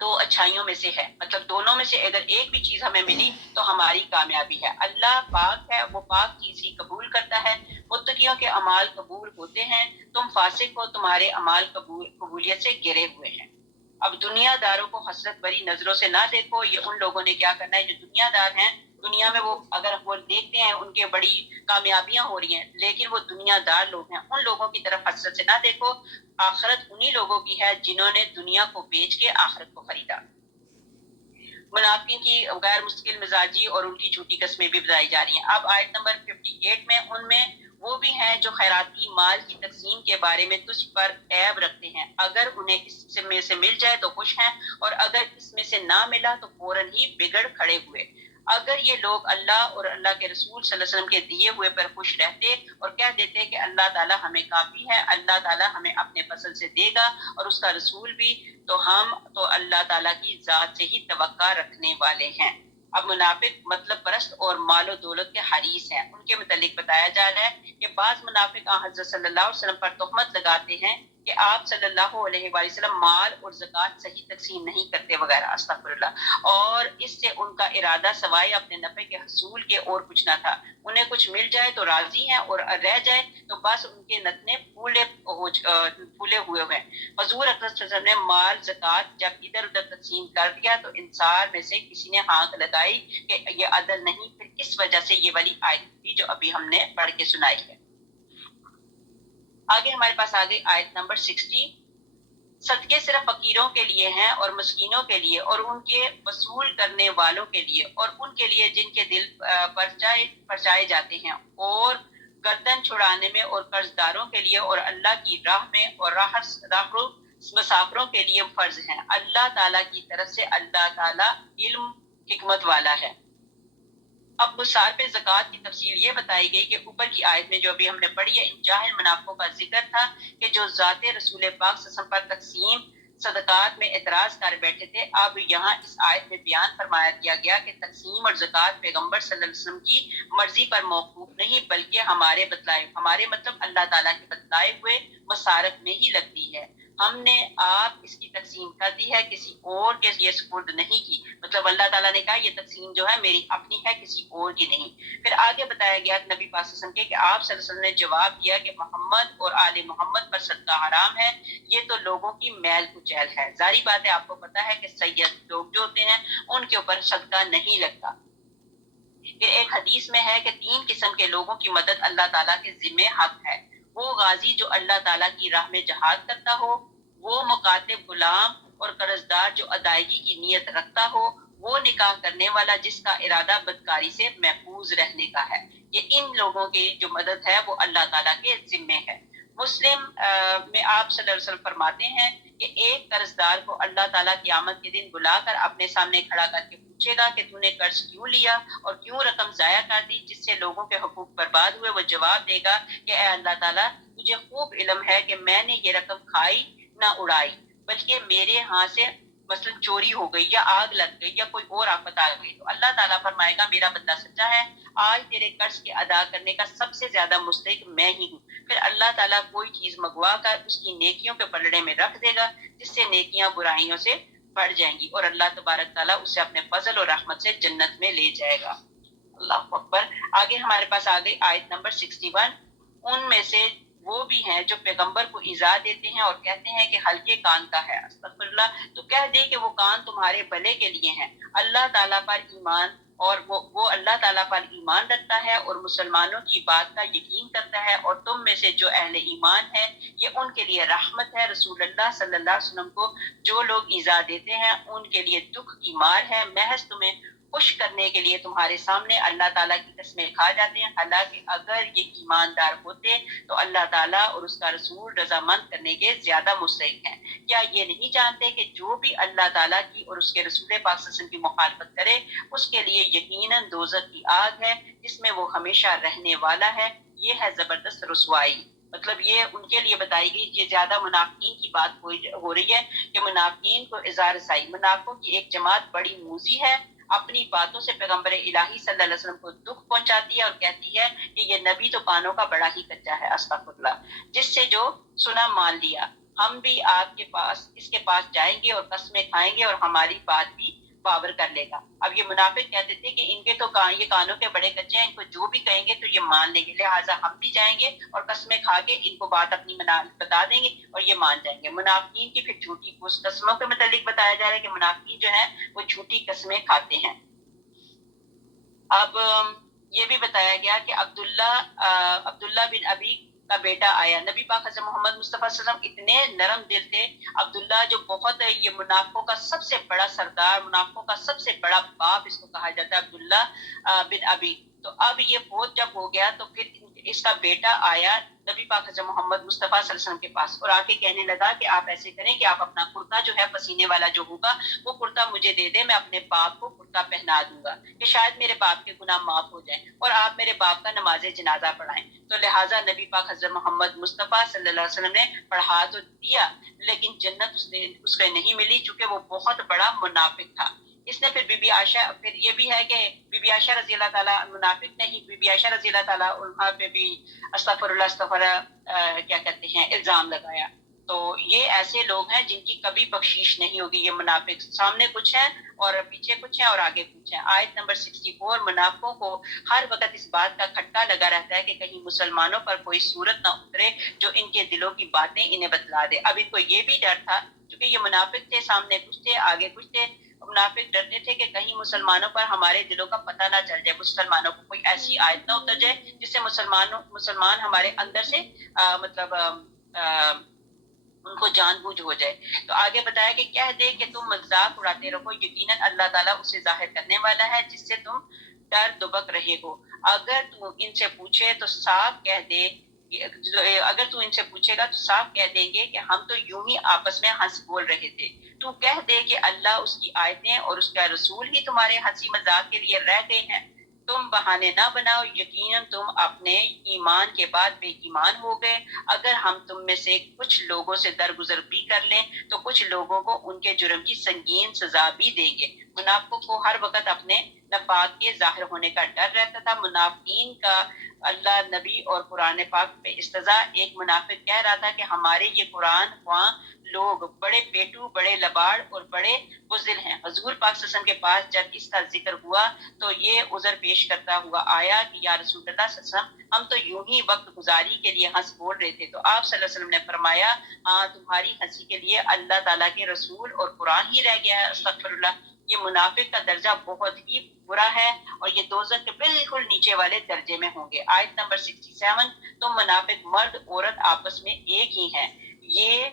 2 اچھائیوں میں سے ہے، مطلب دونوں میں سے اگر ایک بھی چیز ہمیں ملی تو ہماری کامیابی ہے۔ اللہ پاک ہے، وہ پاک چیز ہی قبول کرتا ہے۔ متقیوں کے اعمال قبول ہوتے ہیں، تم فاسق ہو، تمہارے اعمال قبولیت سے گرے ہوئے ہیں۔ اب دنیا داروں کو حسرت بری نظروں سے نہ دیکھو، یہ ان لوگوں نے کیا کرنا ہے جو دنیا دار ہیں، دنیا میں وہ اگر وہ دیکھتے ہیں ان کے بڑی کامیابیاں ہو رہی ہیں، لیکن وہ دنیا دار لوگ ہیں، ان لوگوں کی طرف حسرت سے نہ دیکھو۔ آخرت انہی لوگوں کی ہے جنہوں نے دنیا کو بیچ کے آخرت کو خریدا۔ منافقین کی غیر مستقل مزاجی اور ان کی جھوٹی قسمیں بھی بتائی جا رہی ہیں۔ اب آیت نمبر 58 میں ان میں وہ بھی ہیں جو خیراتی مال کی تقسیم کے بارے میں تجھ پر عیب رکھتے ہیں، اگر انہیں اس میں سے مل جائے تو خوش ہیں، اور اگر اس میں سے نہ ملا تو فوراً ہی بگڑ کھڑے ہوئے۔ اگر یہ لوگ اللہ اور اللہ کے رسول صلی اللہ علیہ وسلم کے دیے ہوئے پر خوش رہتے اور کہہ دیتے کہ اللہ تعالیٰ ہمیں کافی ہے، اللہ تعالیٰ ہمیں اپنے فضل سے دے گا اور اس کا رسول بھی، تو ہم تو اللہ تعالیٰ کی ذات سے ہی توقع رکھنے والے ہیں۔ اب منافق مطلب پرست اور مال و دولت کے حریص ہیں۔ ان کے متعلق بتایا جا رہا ہے کہ بعض منافق حضرت صلی اللہ علیہ وسلم پر تہمت لگاتے ہیں کہ آپ صلی اللہ علیہ وآلہ وسلم مال اور زکوٰۃ صحیح تقسیم نہیں کرتے وغیرہ، استغفر اللہ، اور اس سے ان کا ارادہ سوائے اپنے نفع کے حصول کے اور کچھ نہ تھا۔ انہیں کچھ مل جائے تو راضی ہیں اور رہ جائے تو بس ان کے نتنے پھولے ہوئے ہیں۔ حضور اکرم صلی اللہ علیہ وسلم نے مال زکوٰۃ جب ادھر ادھر تقسیم کر دیا تو انصار میں سے کسی نے ہانک لگائی کہ یہ عدل نہیں، پھر اس وجہ سے یہ والی آیت تھی جو ابھی ہم نے پڑھ کے سنائی ہے۔ آگے ہمارے پاس آگے آیت نمبر 60، صدقے صرف فقیروں کے لیے ہیں اور مسکینوں کے لیے اور ان کے وصول کرنے والوں کے لیے اور ان کے لیے جن کے دل پرچائے جاتے ہیں، اور گردن چھڑانے میں اور قرض داروں کے لیے اور اللہ کی راہ میں اور راہرو مسافروں کے لیے فرض ہیں۔ اللہ تعالیٰ کی طرف سے اللہ تعالیٰ علم حکمت والا ہے۔ اب بسار پہ زکوٰۃ کی تفصیل یہ بتائی گئی کہ اوپر کی آیت میں جو ابھی ہم نے پڑھی ہے، ان جاہل منافقوں کا ذکر تھا کہ جو ذات رسول پاک صلی اللہ علیہ وسلم پر تقسیم صدقات میں اعتراض کر بیٹھے تھے۔ اب یہاں اس آیت میں بیان فرمایا دیا گیا کہ تقسیم اور زکوٰۃ پیغمبر صلی اللہ علیہ وسلم کی مرضی پر موقوف نہیں، بلکہ ہمارے مطلب اللہ تعالیٰ کے بتلائے ہوئے مسارت میں ہی لگتی ہے۔ ہم نے آپ اس کی تقسیم کر دی ہے، کسی اور کے یہ سپرد نہیں کی، مطلب اللہ تعالیٰ نے کہا یہ تقسیم جو ہے میری اپنی ہے، کسی اور کی نہیں۔ پھر آگے بتایا گیا کہ نبی پاک صلی اللہ علیہ وسلم کے کہ آپ صلی اللہ علیہ وسلم نے جواب دیا کہ محمد اور آل محمد پر صدقہ حرام ہے، یہ تو لوگوں کی میل کچیل ہے۔ ظاہری بات ہے، آپ کو پتا ہے کہ سید لوگ جو ہوتے ہیں ان کے اوپر صدقہ نہیں لگتا۔ پھر ایک حدیث میں ہے کہ 3 قسم کے لوگوں کی مدد اللہ تعالیٰ کے ذمہ حق ہے، وہ غازی جو اللہ تعالیٰ کی راہ میں جہاد کرتا ہو، وہ مکاتب غلام اور قرض دار جو ادائیگی کی نیت رکھتا ہو، وہ نکاح کرنے والا جس کا ارادہ بدکاری سے محفوظ رہنے کا ہے۔ یہ ان لوگوں کی جو مدد ہے وہ اللہ تعالیٰ کے ذمے ہے۔ مسلم میں آپ صلی اللہ علیہ وسلم فرماتے ہیں کہ ایک قرض دار کو اللہ تعالیٰ قیامت کے دن بلا کر اپنے سامنے کھڑا کر کے پوچھے گا کہ تو نے قرض کیوں لیا اور کیوں رقم ضائع کر دی جس سے لوگوں کے حقوق برباد ہوئے۔ وہ جواب دے گا کہ اے اللہ تعالیٰ، تجھے خوب علم ہے کہ میں نے یہ رقم کھائی نہ اڑائی، بلکہ میرے ہاں سے مثلا چوری ہو گئی یا آگ لگ گئی یا کوئی اور آفت آ گئی، تو اللہ تعالیٰ فرمائے گا میرا بندہ سچا ہے، آج تیرے قرض کے ادا کرنے کا سب سے زیادہ مستحق میں ہی ہوں۔ پھر اللہ تعالیٰ کوئی چیز منگوا کر اس کی نیکیوں کے پلڑے میں رکھ دے گا جس سے نیکیاں برائیوں سے بڑھ جائیں گی، اور اللہ تبارک تعالیٰ اسے اپنے فضل اور رحمت سے جنت میں لے جائے گا۔ اللہ اکبر۔ آگے ہمارے پاس آگے آیت نمبر 61، ان میں سے وہ بھی ہیں جو پیغمبر کو ایذا دیتے ہیں اور کہتے ہیں کہ ہلکے کان کا ہے، استغفر اللہ، تو کہہ دے کہ وہ کان تمہارے بھلے کے لیے ہیں۔ اللہ تعالیٰ پر ایمان اور وہ اللہ تعالیٰ پر ایمان رکھتا ہے اور مسلمانوں کی بات کا یقین کرتا ہے، اور تم میں سے جو اہل ایمان ہے یہ ان کے لیے رحمت ہے۔ رسول اللہ صلی اللہ علیہ وسلم کو جو لوگ ایذا دیتے ہیں ان کے لیے دکھ کی مار ہے، محض تمہیں خوش کرنے کے لیے تمہارے سامنے اللہ تعالیٰ کی قسمیں کھا جاتے ہیں، حالانکہ اگر یہ ایماندار ہوتے تو اللہ تعالیٰ اور اس کا رسول رضامند کرنے کے زیادہ مستحق ہیں۔ کیا یہ نہیں جانتے کہ جو بھی اللہ تعالیٰ کی اور اس کے رسول پاک صلی اللہ علیہ وسلم کی مخالفت کرے اس کے لیے یقیناً دوزخ کی آگ ہے جس میں وہ ہمیشہ رہنے والا ہے، یہ ہے زبردست رسوائی۔ مطلب یہ ان کے لیے بتائی گئی. یہ زیادہ منافقین کی بات ہو رہی ہے کہ منافقین کو اظہار رسائی، منافقوں کی ایک جماعت بڑی موذی ہے، اپنی باتوں سے پیغمبر الہی صلی اللہ علیہ وسلم کو دکھ پہنچاتی ہے اور کہتی ہے کہ یہ نبی تو کانوں کا بڑا ہی کچا ہے، استغفر اللہ، جس سے جو سنا مان لیا. ہم بھی آپ کے پاس اس کے پاس جائیں گے اور قسمیں کھائیں گے اور ہماری بات بھی باور کر لے گا. اب یہ منافق کہتے تھے کہ ان کے تو یہ کانوں کے بڑے کچے ہیں، ان کو جو بھی کہیں گے تو یہ مان لیں گے، لہٰذا ہم بھی جائیں گے اور قسمیں کھا کے ان کو بات اپنی بتا دیں گے اور یہ مان جائیں گے. منافقین کی پھر جھوٹی قسموں کے متعلق بتایا جا رہا ہے کہ منافقین جو ہیں وہ جھوٹی قسمیں کھاتے ہیں. اب یہ بھی بتایا گیا کہ عبداللہ بن ابی کا بیٹا آیا. نبی پاک حضرت محمد مصطفیٰ صلی اللہ علیہ وسلم اتنے نرم دل تھے. عبداللہ جو بہت یہ منافقوں کا سب سے بڑا سردار، منافقوں کا سب سے بڑا باپ اس کو کہا جاتا ہے، عبداللہ بن ابی. تو اب یہ فوت جب ہو گیا تو پھر اس کا بیٹا آیا نبی پاک حضرت محمد مصطفیٰ صلی اللہ علیہ وسلم کے پاس اور آ کے کہنے لگا کہ آپ ایسے کریں کہ آپ اپنا کرتا جو ہے پسینے والا جو ہوگا وہ کرتا مجھے دے دیں، میں اپنے باپ کو کرتا پہنا دوں گا کہ شاید میرے باپ کے گناہ معاف ہو جائیں اور آپ میرے باپ کا نماز جنازہ پڑھائیں. تو لہٰذا نبی پاک حضرت محمد مصطفیٰ صلی اللہ علیہ وسلم نے پڑھا تو دیا لیکن جنت اس کو نہیں ملی چونکہ وہ بہت بڑا منافق تھا. اس نے پھر بی بی عائشہ، پھر یہ بھی ہے کہ بی بی عائشہ رضی اللہ تعالیٰ منافق نہیں، بی بی عائشہ رضی اللہ تعالیٰ عنہا پہ بھی استغفر اللہ کیا کہتے ہیں الزام لگایا. تو یہ ایسے لوگ ہیں جن کی کبھی بخشش نہیں ہوگی. یہ منافق سامنے کچھ ہیں اور پیچھے کچھ ہیں اور آگے کچھ ہیں. آیت نمبر 64، منافقوں کو ہر وقت اس بات کا کھٹکا لگا رہتا ہے کہ کہیں مسلمانوں پر کوئی صورت نہ اترے جو ان کے دلوں کی باتیں انہیں بتلا دے. اب ان کو یہ بھی ڈر تھا کیونکہ یہ منافق تھے، سامنے کچھ تھے آگے کچھ تھے. منافق ڈرتے تھے کہ کہیں مسلمانوں پر ہمارے دلوں کا پتہ نہ چل جائے، مسلمانوں کو کوئی ایسی آیت نہ اتر جائے جس سے مسلمان ہمارے اندر سے مطلب ان کو جان بوجھ ہو جائے. تو آگے بتایا کہ کہہ دے کہ تم مذاق اڑاتے رہو، یقیناً اللہ تعالیٰ اسے ظاہر کرنے والا ہے جس سے تم ڈر دبک رہے ہو. اگر تو ان سے پوچھے تو صاف کہہ دے، اگر تو ان سے پوچھے گا تو صاف کہہ دیں گے کہ ہم تو یوں ہی آپس میں ہنس بول رہے تھے. تو کہہ دے کہ اللہ، اس کی آیتیں اور اس کا رسول ہی تمہارے ہنسی مذاق کے لیے رہ گئے ہیں. تم بہانے نہ بناؤ، یقیناً تم اپنے ایمان کے بعد بے ایمان ہو گئے. اگر ہم تم میں سے کچھ لوگوں سے درگزر بھی کر لیں تو کچھ لوگوں کو ان کے جرم کی سنگین سزا بھی دیں گے. منافقوں کو ہر وقت اپنے نفاق کے ظاہر ہونے کا ڈر رہتا تھا. منافقین کا اللہ، نبی اور قرآن پاک پہ استضاء. ایک منافق کہہ رہا تھا کہ ہمارے یہ قرآن خواں لوگ بڑے پیٹو، بڑے لباڑ اور بڑے بزدل ہیں. حضور پاک صلی اللہ علیہ وسلم کے پاس جب اس کا ذکر ہوا تو یہ عذر پیش کرتا ہوا آیا کہ یا رسول اللہ صلی اللہ علیہ وسلم، ہم تو یوں ہی وقت گزاری کے لیے ہنس بول رہے تھے. تو آپ صلی اللہ علیہ وسلم نے فرمایا، ہاں تمہاری ہنسی کے لیے اللہ تعالیٰ کے رسول اور قرآن ہی رہ گیا ہے. استغفر اللہ. یہ منافق کا درجہ بہت ہی برا ہے اور یہ دوزخ کے بالکل نیچے والے درجے میں ہوں گے. آیت نمبر 67، تم منافق مرد عورت آپس میں ایک ہی ہیں، یہ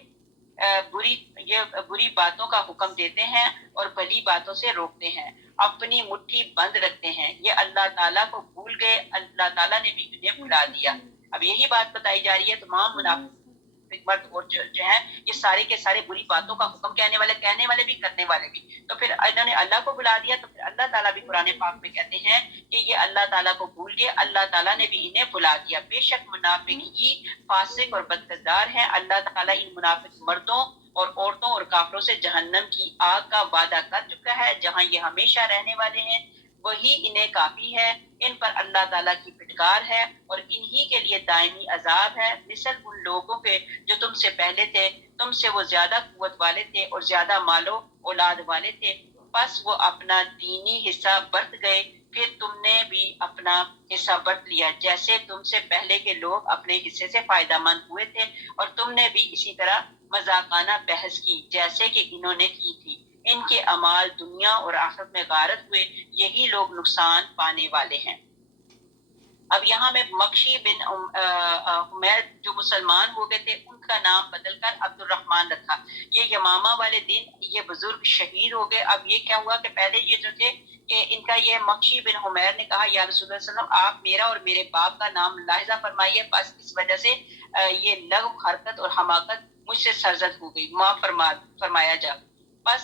بری باتوں کا حکم دیتے ہیں اور بھلی باتوں سے روکتے ہیں، اپنی مٹھی بند رکھتے ہیں. یہ اللہ تعالیٰ کو بھول گئے، اللہ تعالیٰ نے بھی انہیں بھلا دیا. اب یہی بات بتائی جا رہی ہے تمام منافق مرد اور جو ہیں یہ سارے کے سارے بری باتوں کا حکم کہنے والے بھی کرنے والے بھی. تو پھر انہوں نے اللہ کو بلا دیا. تو پھر اللہ تعالیٰ بھی قرآن پاک میں کہتے ہیں کہ یہ اللہ تعالیٰ کو بھول گئے، اللہ تعالیٰ نے بھی انہیں بلا دیا. بے شک منافق ہی فاسق اور بدکردار ہیں. اللہ تعالیٰ ان منافق مردوں اور عورتوں اور کافروں سے جہنم کی آگ کا وعدہ کر چکا ہے جہاں یہ ہمیشہ رہنے والے ہیں، وہی انہیں کافی ہے. ان پر اللہ تعالیٰ کی پھٹکار ہے اور انہی کے لیے دائمی عذاب ہے. مثل ان لوگوں کے جو تم سے پہلے تھے، تم سے وہ زیادہ قوت والے تھے اور زیادہ مال و اولاد والے تھے، بس وہ اپنا دینی حصہ برت گئے، پھر تم نے بھی اپنا حصہ برت لیا جیسے تم سے پہلے کے لوگ اپنے حصے سے فائدہ مند ہوئے تھے، اور تم نے بھی اسی طرح مذاقانہ بحث کی جیسے کہ انہوں نے کی تھی. ان کے اعمال دنیا اور آخرت میں غارت ہوئے، یہی لوگ نقصان پانے والے ہیں. اب یہاں میں مکشی بن حمیر جو مسلمان ہو گئے تھے ان کا نام بدل کر عبد الرحمن رکھا. یہ یمامہ والے دن یہ بزرگ شہید ہو گئے. اب یہ کیا ہوا کہ پہلے یہ جو تھے کہ ان کا یہ مکشی بن حمیر نے کہا یا رسول اللہ صلی اللہ علیہ وسلم آپ میرا اور میرے باپ کا نام لاحظہ فرمائیے، بس اس وجہ سے یہ لغو حرکت اور حماقت مجھ سے سرزد ہو گئی، معاف فرمایا جا. بس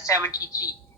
73।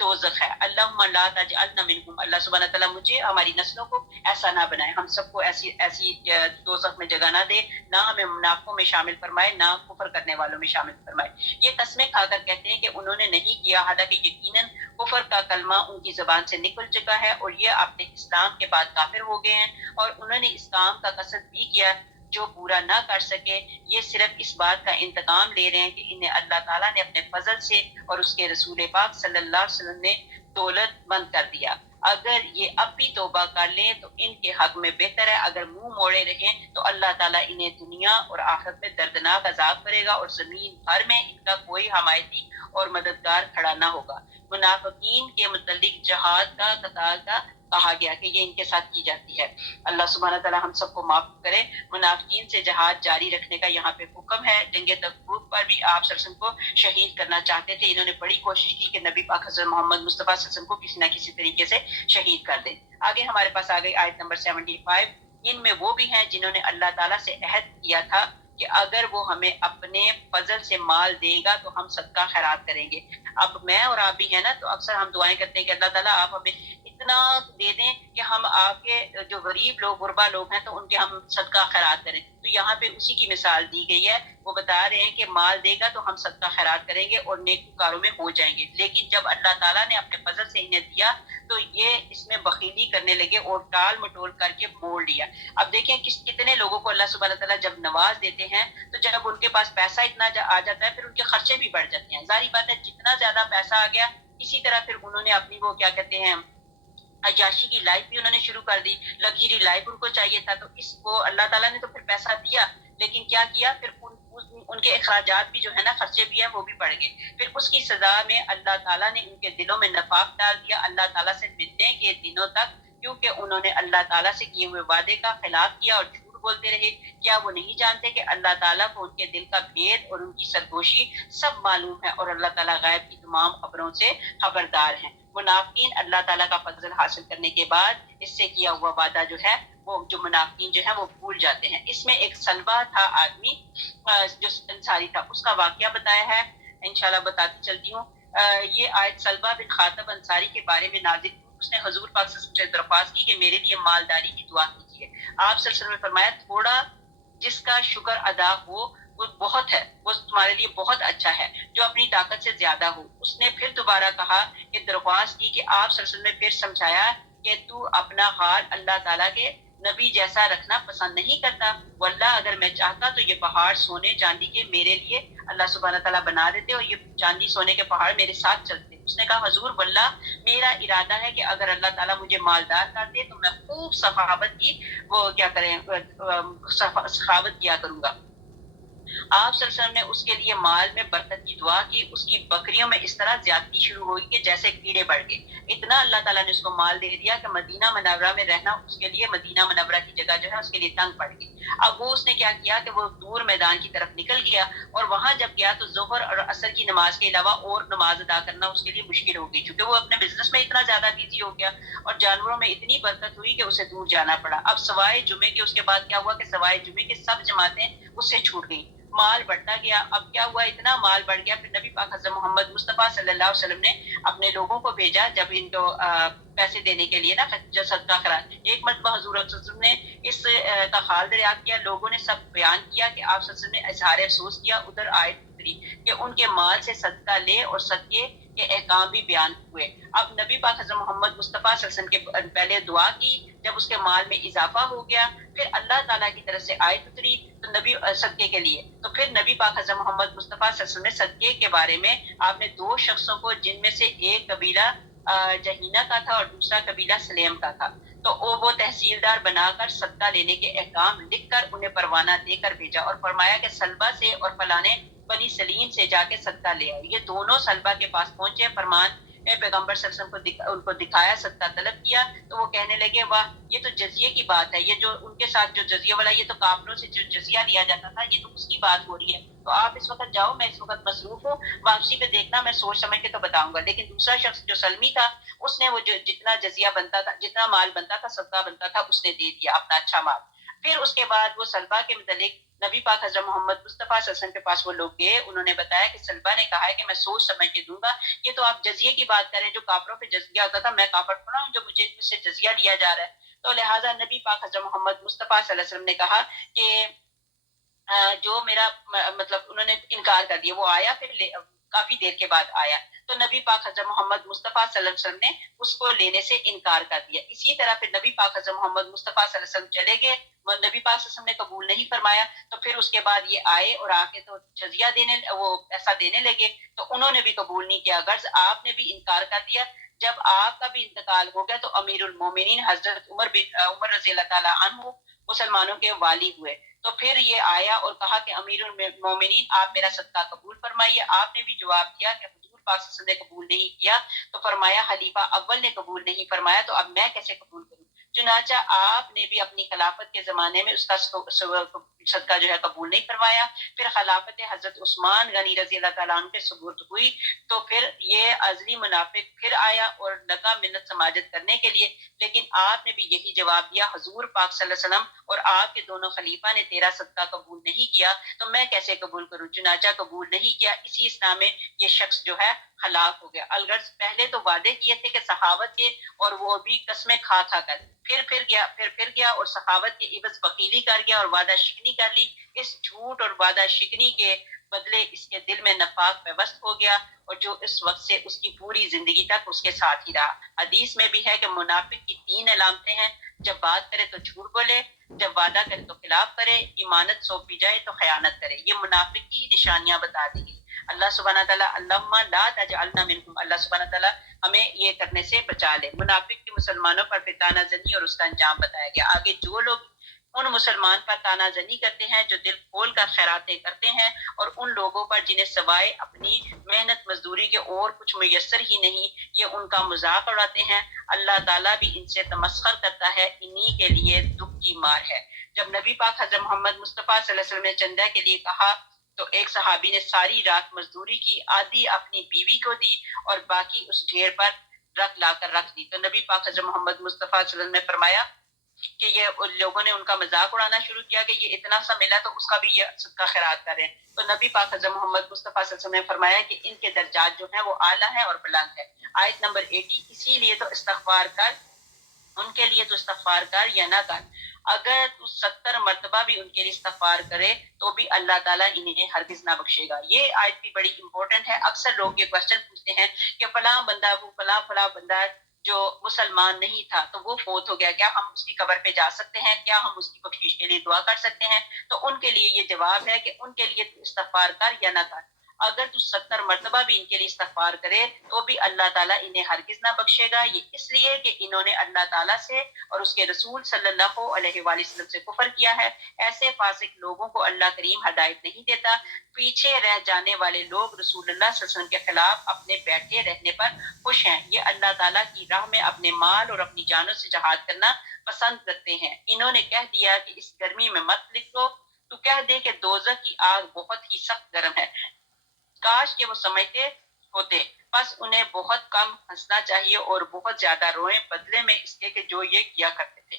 دوزخ ہے. اللہم لا تجعلنا منہم. اللہ سبحانہ تعالیٰ مجھے ہماری نسلوں کو ایسا نہ بنائے, ہم سب کو ایسی دوزخ میں جگہ نہ دے, نہ ہمیں منافقوں میں شامل فرمائے, نہ کفر کرنے والوں میں شامل فرمائے. یہ قسمیں کھا کر کہتے ہیں کہ انہوں نے نہیں کیا, حالانکہ یقیناً کفر کا کلمہ ان کی زبان سے نکل چکا ہے اور یہ اپنے اسلام کے بعد کافر ہو گئے ہیں, اور انہوں نے اس کام کا قصد بھی کیا جو پورا نہ کر سکے. یہ صرف اس بات کا انتقام لے رہے ہیں کہ انہیں اللہ تعالیٰ نے اپنے فضل سے اور اس کے رسول پاک صلی اللہ علیہ وسلم نے دولت مند کر دیا. اگر یہ اب بھی توبہ کر لیں تو ان کے حق میں بہتر ہے, اگر منہ موڑے رہیں تو اللہ تعالیٰ انہیں دنیا اور آخرت میں دردناک عذاب کرے گا, اور زمین بھر میں ان کا کوئی حمایتی اور مددگار کھڑا نہ ہوگا. منافقین کے متعلق جہاد کا قتال کا کہا گیا کہ یہ ان کے ساتھ کی جاتی ہے. اللہ سبحانہ تعالیٰ ہم سب کو معاف کرے. منافقین سے جہاد جاری رکھنے کا یہاں پہ حکم ہے. جنگ تبوک پر بھی آپ صلی اللہ علیہ وسلم کو شہید کرنا چاہتے تھے, انہوں نے بڑی کوشش کی کہ نبی پاک حضرت محمد مصطفیٰ صلی اللہ علیہ وسلم کو کسی نہ کسی طریقے سے شہید کر دیں. آگے ہمارے پاس آ گئی آیت نمبر 75. ان میں وہ بھی ہیں جنہوں نے اللہ تعالیٰ سے عہد کیا تھا کہ اگر وہ ہمیں اپنے فضل سے مال دے گا تو ہم صدقہ خیرات کریں گے. اب میں اور آپ بھی ہیں نا, تو اکثر ہم دعائیں کرتے ہیں کہ اللہ تعالیٰ آپ ہمیں اتنا دے دیں کہ ہم آپ کے جو غریب لوگ غربا لوگ ہیں تو ان کے ہم صدقہ خیرات کریں. تو یہاں پہ اسی کی مثال دی گئی ہے. وہ بتا رہے ہیں کہ مال دے گا تو ہم صدقہ خیرات کریں گے اور نیک کاروں میں ہو جائیں گے, لیکن جب اللہ تعالیٰ نے اپنے فضل سے انہیں دیا تو یہ اس میں بخیلی کرنے لگے اور ٹال مٹول کر کے موڑ لیا. اب دیکھیں کتنے لوگوں کو اللہ سبحانہ تعالیٰ جب نواز دیتے ہیں تو جب ان کے پاس پیسہ اتنا آ جاتا ہے پھر ان کے خرچے بھی بڑھ جاتے ہیں. ظاہری بات ہے, جتنا زیادہ پیسہ آ گیا اسی طرح پھر انہوں نے اپنی وہ کیا کہتے ہیں عیاشی کی لائف بھی انہوں نے شروع کر دی, لگژری لائف ان کو چاہیے تھا. تو اس کو اللہ تعالیٰ نے تو پھر پیسہ دیا, لیکن کیا کیا پھر ان کے اخراجات بھی جو ہے نا, خرچے بھی ہیں, وہ بھی بڑھ گئے. پھر اس کی سزا میں اللہ تعالیٰ نے ان کے دلوں میں نفاق ڈال دیا اللہ تعالیٰ سے ملنے کے دنوں تک, کیونکہ انہوں نے اللہ تعالیٰ سے کیے ہوئے وعدے کا خلاف کیا اور جھوٹ بولتے رہے. کیا وہ نہیں جانتے کہ اللہ تعالیٰ کو ان کے دل کا بھید اور ان کی سرگوشی سب معلوم ہے, اور اللہ تعالیٰ غیب کی تمام خبروں سے خبردار ہیں. منافقین اللہ تعالیٰ کا فضل حاصل کرنے کے بعد اس سے کیا ہوا وعدہ جو ہے وہ جو منافقین جو ہے وہ بھول جاتے ہیں. اس میں ایک سلبہ تھا آدمی جو انصاری تھا, اس کا واقعہ بتایا ہے, انشاءاللہ بتاتی چلتی ہوں. یہ آیت سلبہ بن خاطب انصاری کے بارے میں نازل ہوئی. اس نے حضور پاک صلی اللہ علیہ وسلم سے درخواست کی کہ میرے لیے مالداری کی دعا کیجیے. آپ صلی اللہ علیہ وسلم نے فرمایا تھوڑا جس کا شکر ادا ہو وہ بہت ہے, وہ تمہارے لیے بہت اچھا ہے جو اپنی طاقت سے زیادہ ہو. اس نے پھر دوبارہ کہا کہ درخواست کی کہ آپ صلی اللہ علیہ وسلم نے پھر سمجھایا کہ تو اپنا حال اللہ تعالیٰ کے نبی جیسا رکھنا پسند نہیں کرتا. واللہ اگر میں چاہتا تو یہ پہاڑ سونے چاندی کے میرے لیے اللہ سبحانہ تعالیٰ بنا دیتے اور یہ چاندی سونے کے پہاڑ میرے ساتھ چلتے. اس نے کہا حضور واللہ میرا ارادہ ہے کہ اگر اللہ تعالیٰ مجھے مالدار کر دے تو میں خوب سخاوت کی وہ کیا کریں سخاوت کیا کروں گا. آپ صلی اللہ علیہ وسلم نے اس کے لیے مال میں برکت کی دعا کی. اس کی بکریوں میں اس طرح زیادتی شروع ہوئی کہ جیسے کیڑے بڑھ گئے. اتنا اللہ تعالیٰ نے اس کو مال دے دیا کہ مدینہ منورہ میں رہنا اس کے لیے, مدینہ منورہ کی جگہ جو ہے اس کے لیے تنگ پڑ گئی. اب وہ اس نے کیا کیا کہ وہ دور میدان کی طرف نکل گیا, اور وہاں جب گیا تو ظہر اور عصر کی نماز کے علاوہ اور نماز ادا کرنا اس کے لیے مشکل ہو گئی, چونکہ وہ اپنے بزنس میں اتنا زیادہ بیزی ہو گیا اور جانوروں میں اتنی برکت ہوئی کہ اسے دور جانا پڑا. اب سوائے جمعے کے اس کے بعد کیا ہوا کہ سوائے جمعے کے سب جماعتیں اس سے چھوٹ گئی. مال بڑھتا گیا. اب کیا ہوا, اتنا مال بڑھ گیا, پھر نبی پاک حضرت محمد مصطفیٰ صلی اللہ علیہ وسلم نے اپنے لوگوں کو بھیجا جب ان کو پیسے دینے کے لیے نا صدقہ خیرات. ایک مرتبہ حضور صلی اللہ علیہ وسلم نے اس کا حال دریافت کیا. لوگوں نے سب بیان کیا کہ آپ صلی اللہ علیہ وسلم نے اظہار افسوس کیا. ادھر آیت اتری کہ ان کے مال سے صدقہ لے اور صدقے کے احکام بھی بیان ہوئے. اب نبی پاک حضرت محمد مصطفیٰ صلی اللہ علیہ وسلم کے پہلے دعا کی, جب اس کے مال میں اضافہ ہو گیا پھر اللہ تعالیٰ کی طرف سے آیت اتری تو نبی صدقے کے لیے. تو پھر نبی پاک حضرت محمد مصطفیٰ صلی اللہ علیہ وسلم نے صدقے کے بارے میں آپ نے دو شخصوں کو, جن میں سے ایک قبیلہ جہینہ کا تھا اور دوسرا قبیلہ سلیم کا تھا, تو وہ تحصیلدار بنا کر صدقہ لینے کے احکام لکھ کر انہیں پروانہ دے کر بھیجا, اور فرمایا کہ سلبہ سے اور فلانے بنی سلیم سے جا کے صدقہ لے آئے. یہ دونوں سلبہ کے پاس پہنچے, فرمان پیغمبر صلی اللہ علیہ وسلم کو ان کو دکھایا, صدقہ طلب کیا, تو وہ کہنے لگے واہ یہ تو جزیے کی بات ہے, یہ جو ان کے ساتھ جو جزیہ والا, یہ تو کافروں سے جو جزیہ لیا جاتا تھا یہ تو اس کی بات ہو رہی ہے. تو آپ اس وقت جاؤ, میں اس وقت مصروف ہوں, واپسی پہ دیکھنا میں سوچ سمجھ کے تو بتاؤں گا. لیکن دوسرا شخص جو سلمی تھا اس نے وہ جو جتنا جزیہ بنتا تھا, جتنا مال بنتا تھا, صدقہ بنتا تھا, اس نے دے دیا اپنا اچھا مال. پھر اس کے بعد وہ سلبہ کے متعلق نبی پاک حضرت محمد مصطفیٰ صلی اللہ علیہ وسلم کے پاس وہ لوگ گئے، انہوں نے بتایا کہ سلبہ نے کہا ہے کہ میں سوچ سمجھ کے دوں گا، یہ تو آپ جزیے کی بات کریں، جو کافروں پہ جزیہ ہوتا تھا، میں کافر تھوڑا ہوں جو مجھ سے جزیہ لیا جا رہا ہے۔ تو لہٰذا نبی پاک حضرت محمد مصطفیٰ صلی اللہ علیہ وسلم نے کہا کہ جو میرا مطلب انہوں نے انکار کر دیا، وہ آیا پھر کافی دیر کے بعد آیا، تو نبی پاک حضرت محمد مصطفیٰ صلی اللہ علیہ وسلم نے اس کو لینے سے انکار کر دیا۔ اسی طرح پھر نبی پاک حضرت محمد مصطفیٰ صلی اللہ علیہ وسلم چلے گئے، نبی پاک صلی اللہ علیہ وسلم نے قبول نہیں فرمایا، تو پھر اس کے بعد یہ آئے اور آ کے تو جزیہ وہ پیسہ دینے لگے، تو انہوں نے بھی قبول نہیں کیا، غرض آپ نے بھی انکار کر دیا۔ جب آپ کا بھی انتقال ہو گیا تو امیر المومنین حضرت عمر رضی اللہ تعالیٰ عنہ مسلمانوں کے والی ہوئے، تو پھر یہ آیا اور کہا کہ امیر المومنین آپ میرا صدقہ قبول فرمائیے۔ آپ نے بھی جواب دیا کہ حضور پاک صلی اللہ علیہ وسلم نے قبول نہیں کیا، تو فرمایا خلیفہ اول نے قبول نہیں فرمایا تو اب میں کیسے قبول کروں؟ چنانچہ آپ نے بھی اپنی خلافت کے زمانے میں اس کا صدقہ جو ہے قبول نہیں فرمایا، پھر خلافت حضرت عثمان غنی رضی اللہ تعالیٰ عنہ کے ثبوت ہوئی، تو پھر یہ ازلی منافق پھر آیا اور لگا منت سماجت کرنے کے لیے، لیکن آپ نے بھی یہی جواب دیا، حضور پاک صلی اللہ علیہ وسلم اور آپ کے دونوں خلیفہ نے تیرا صدقہ قبول نہیں کیا تو میں کیسے قبول کروں؟ چنانچہ قبول نہیں کیا، اسی اسلام میں یہ شخص جو ہے ہلاک ہو گیا۔ الغرض پہلے تو وعدے کیے تھے کہ سخاوت کے، اور وہ بھی قسمیں کھا کر، پھر گیا اور سخاوت کے عوض بخیلی کر گیا اور وعدہ شکنی کر لی۔ اس جھوٹ اور وعدہ شکنی کے بدلے اس کے دل میں نفاق پیوست ہو گیا، اور جو اس وقت سے اس کی پوری زندگی تک اس کے ساتھ ہی رہا۔ حدیث میں بھی ہے کہ منافق کی 3 علامتیں ہیں، جب بات کرے تو جھوٹ بولے، جب وعدہ کرے تو خلاف کرے، امانت سونپی جائے تو خیانت کرے۔ یہ منافق کی نشانیاں بتا دی گئی۔ اللہ سبحانہ تعالیٰ اللہم لا تجعلنا منہم، اللہ سبحانہ تعالیٰ ہمیں یہ کرنے سے بچا لے۔ منافق کے مسلمانوں پر پھر تانہ زنی اور اس کا انجام بتایا گیا۔ آگے جو لوگ ان مسلمان پر تانہ زنی کرتے ہیں جو دل کھول کر خیراتیں کرتے ہیں، اور ان لوگوں پر جنہیں سوائے اپنی محنت مزدوری کے اور کچھ میسر ہی نہیں، یہ ان کا مذاق اڑاتے ہیں، اللہ تعالیٰ بھی ان سے تمسخر کرتا ہے، انہی کے لیے دکھ کی مار ہے۔ جب نبی پاک حضرت محمد مصطفیٰ صلی اللہ علیہ وسلم نے چندہ کے لیے کہا تو ایک صحابی نے ساری رات مزدوری کی، آدھی اپنی بیوی کو دی اور باقی اس ڈھیر پر لا کر رکھ دی۔ تو نبی پاک حضرت محمد مصطفیٰ صلی اللہ علیہ وسلم نے فرمایا کہ یہ لوگوں نے ان کا مذاق اڑانا شروع کیا کہ یہ اتنا سا ملا تو اس کا بھی یہ صدقہ خیرات کریں۔ تو نبی پاک حضرت محمد مصطفیٰ صلی اللہ علیہ وسلم نے فرمایا کہ ان کے درجات جو ہیں وہ اعلیٰ ہیں اور بلند ہے۔ آیت نمبر 80، اسی لیے تو استغفار کر، ان کے لیے تو استغفار کر یا نہ کر، اگر تو 70 مرتبہ بھی ان کے لیے استغفار کرے تو بھی اللہ تعالیٰ انہیں ہرگز نہ بخشے گا۔ یہ آیت بھی بڑی امپورٹنٹ ہے۔ اکثر لوگ یہ کوشچن پوچھتے ہیں کہ فلاں بندہ، وہ فلاں بندہ جو مسلمان نہیں تھا تو وہ فوت ہو گیا، کیا ہم اس کی قبر پہ جا سکتے ہیں؟ کیا ہم اس کی بخشش کے لیے دعا کر سکتے ہیں؟ تو ان کے لیے یہ جواب ہے کہ ان کے لیے تو استغفار کر یا نہ کر، اگر تو 70 مرتبہ بھی ان کے لیے استغفار کرے تو بھی اللہ تعالیٰ انہیں ہرگز نہ بخشے گا۔ یہ اس لیے کہ انہوں نے اللہ تعالیٰ سے اور اس کے رسول صلی اللہ علیہ وآلہ وسلم سے کفر کیا ہے۔ ایسے فاسق لوگوں کو اللہ کریم ہدایت نہیں دیتا۔ پیچھے رہ جانے والے لوگ رسول اللہ صلی اللہ علیہ وسلم کے خلاف اپنے بیٹھے رہنے پر خوش ہیں، یہ اللہ تعالیٰ کی راہ میں اپنے مال اور اپنی جانوں سے جہاد کرنا پسند کرتے ہیں۔ انہوں نے کہہ دیا کہ اس گرمی میں مت نکلو، تو کہہ دے کہ دوزخ کی آگ بہت ہی سخت گرم ہے، کاش کہ وہ سمجھتے ہوتے، بس انہیں بہت کم ہنسنا چاہیے اور بہت زیادہ روئیں بدلے میں اس کے کہ جو یہ کیا کرتے تھے۔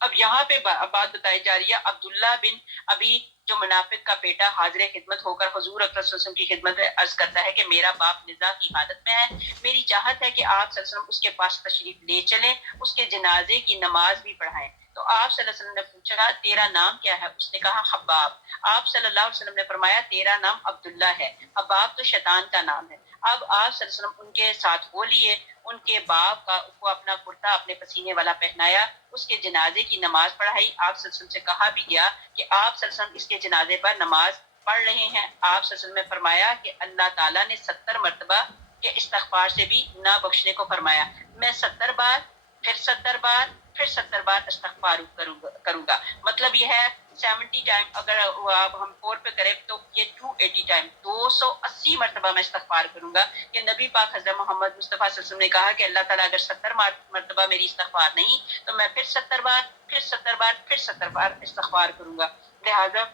اب یہاں پہ بات بتائی جا رہی ہے عبداللہ بن ابی، جو منافق کا بیٹا حاضر خدمت ہو کر حضور اکرم صلی اللہ علیہ وسلم کی خدمت میں عرض کرتا ہے کہ میرا باپ نزاع کی حالت میں ہے، میری چاہت ہے کہ آپ صلی اللہ علیہ وسلم اس کے پاس تشریف لے چلیں، اس کے جنازے کی نماز بھی پڑھائیں۔ تو آپ صلی اللہ علیہ وسلم نے پوچھا تیرا نام کیا ہے؟ اس نے کہا حباب۔ آپ صلی اللہ علیہ وسلم نے فرمایا تیرا نام عبداللہ ہے، حباب تو شیطان کا نام ہے۔ اب آپ صلی اللہ علیہ وسلم ان کے ساتھ ہو لیے، ان کے باپ کو اپنا کرتا اپنے پسینے والا پہنایا، اس کے جنازے کی نماز پڑھائی۔ آپ صلی اللہ علیہ وسلم سے کہا بھی گیا کہ آپ صلی اللہ علیہ وسلم اس کے جنازے پر نماز پڑھ رہے ہیں۔ آپ صلی اللہ علیہ وسلم نے فرمایا کہ اللہ تعالیٰ نے 70 مرتبہ کے استغفار سے بھی نہ بخشنے کو فرمایا، میں 70 بار، پھر 70 بار، پھر 70 بار استغفار کروں گا۔ مطلب یہ ہے 70 ٹائم، اگر ہم 4 پہ کریں تو یہ 280 ٹائم، 280 مرتبہ میں استغفار کروں گا۔ کہ نبی پاک حضرت محمد مصطفیٰ صلی اللہ علیہ وسلم نے کہا کہ اللہ تعالیٰ اگر 70 مرتبہ میری استغفار نہیں تو میں پھر 70 بار، پھر 70 بار، پھر 70 بار استغفار کروں گا۔ لہٰذا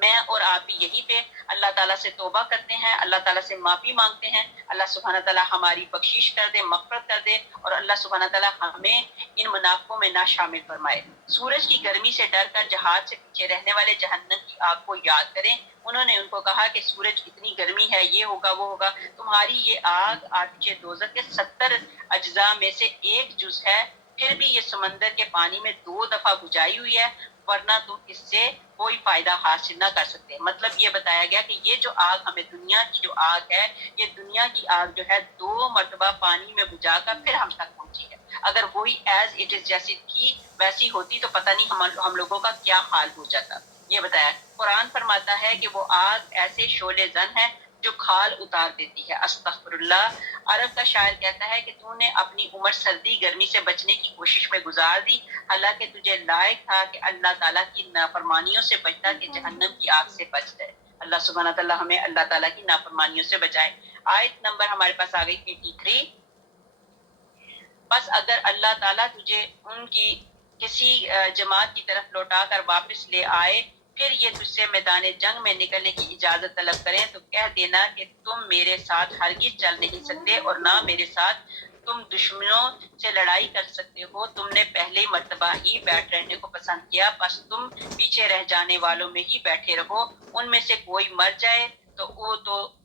میں اور آپ بھی یہی پہ اللہ تعالیٰ سے توبہ کرتے ہیں، اللہ تعالیٰ سے معافی مانگتے ہیں، اللہ سبحانہ تعالیٰ ہماری بخشش کر دے، مغفرت کر دے، اور اللہ سبحانہ تعالیٰ ہمیں ان منافقوں میں نہ شامل فرمائے۔ سورج کی گرمی سے ڈر کر جہاد سے پیچھے رہنے والے جہنم کی آگ کو یاد کریں۔ انہوں نے ان کو کہا کہ سورج اتنی گرمی ہے، یہ ہوگا وہ ہوگا، تمہاری یہ آگ آتش دوزخ کے 70 اجزاء میں سے ایک جز ہے، پھر بھی یہ سمندر کے پانی میں 2 دفعہ بجھائی ہوئی ہے، ورنہ تم اس سے کوئی فائدہ حاصل نہ کر سکتے۔ مطلب یہ بتایا گیا کہ یہ جو آگ ہمیں دنیا کی جو آگ ہے، یہ دنیا کی آگ جو ہے 2 مرتبہ پانی میں بجھا کر پھر ہم تک پہنچی ہے۔ اگر وہی ایز اٹ از جیسی تھی ویسی ہوتی تو پتہ نہیں ہم لوگوں کا کیا حال ہو جاتا۔ یہ بتایا قرآن فرماتا ہے کہ وہ آگ ایسے شعلے زن ہے جو کھال اتار دیتی ہے۔ استغفر اللہ۔ عرب کا شاعر کہتا ہے کہ تو نے اپنی عمر سردی گرمی سے بچنے کی کوشش میں گزار دی، حالانکہ تجھے لائق تھا کہ اللہ تعالیٰ کی نافرمانیوں سے بچتا کہ جہنم کی آگ سے بچ جائے۔ اللہ سبحانہ تعالیٰ ہمیں اللہ تعالیٰ کی نافرمانیوں سے بچائے۔ آیت نمبر ہمارے پاس آ گئی 83۔ بس اگر اللہ تعالیٰ تجھے ان کی کسی جماعت کی طرف لوٹا کر واپس لے آئے، پھر یہ تجھ سے میدان جنگ میں نکلنے کی اجازت طلب کریں تو کہہ دینا کہ تم میرے ساتھ ہرگز چل نہیں سکتے اور نہ میرے ساتھ تم دشمنوں سے لڑائی کر سکتے ہو۔ تم نے پہلی مرتبہ ہی بیٹھ رہنے کو پسند کیا، بس تم پیچھے رہ جانے والوں میں ہی بیٹھے رہو۔ ان میں سے کوئی مر جائے تو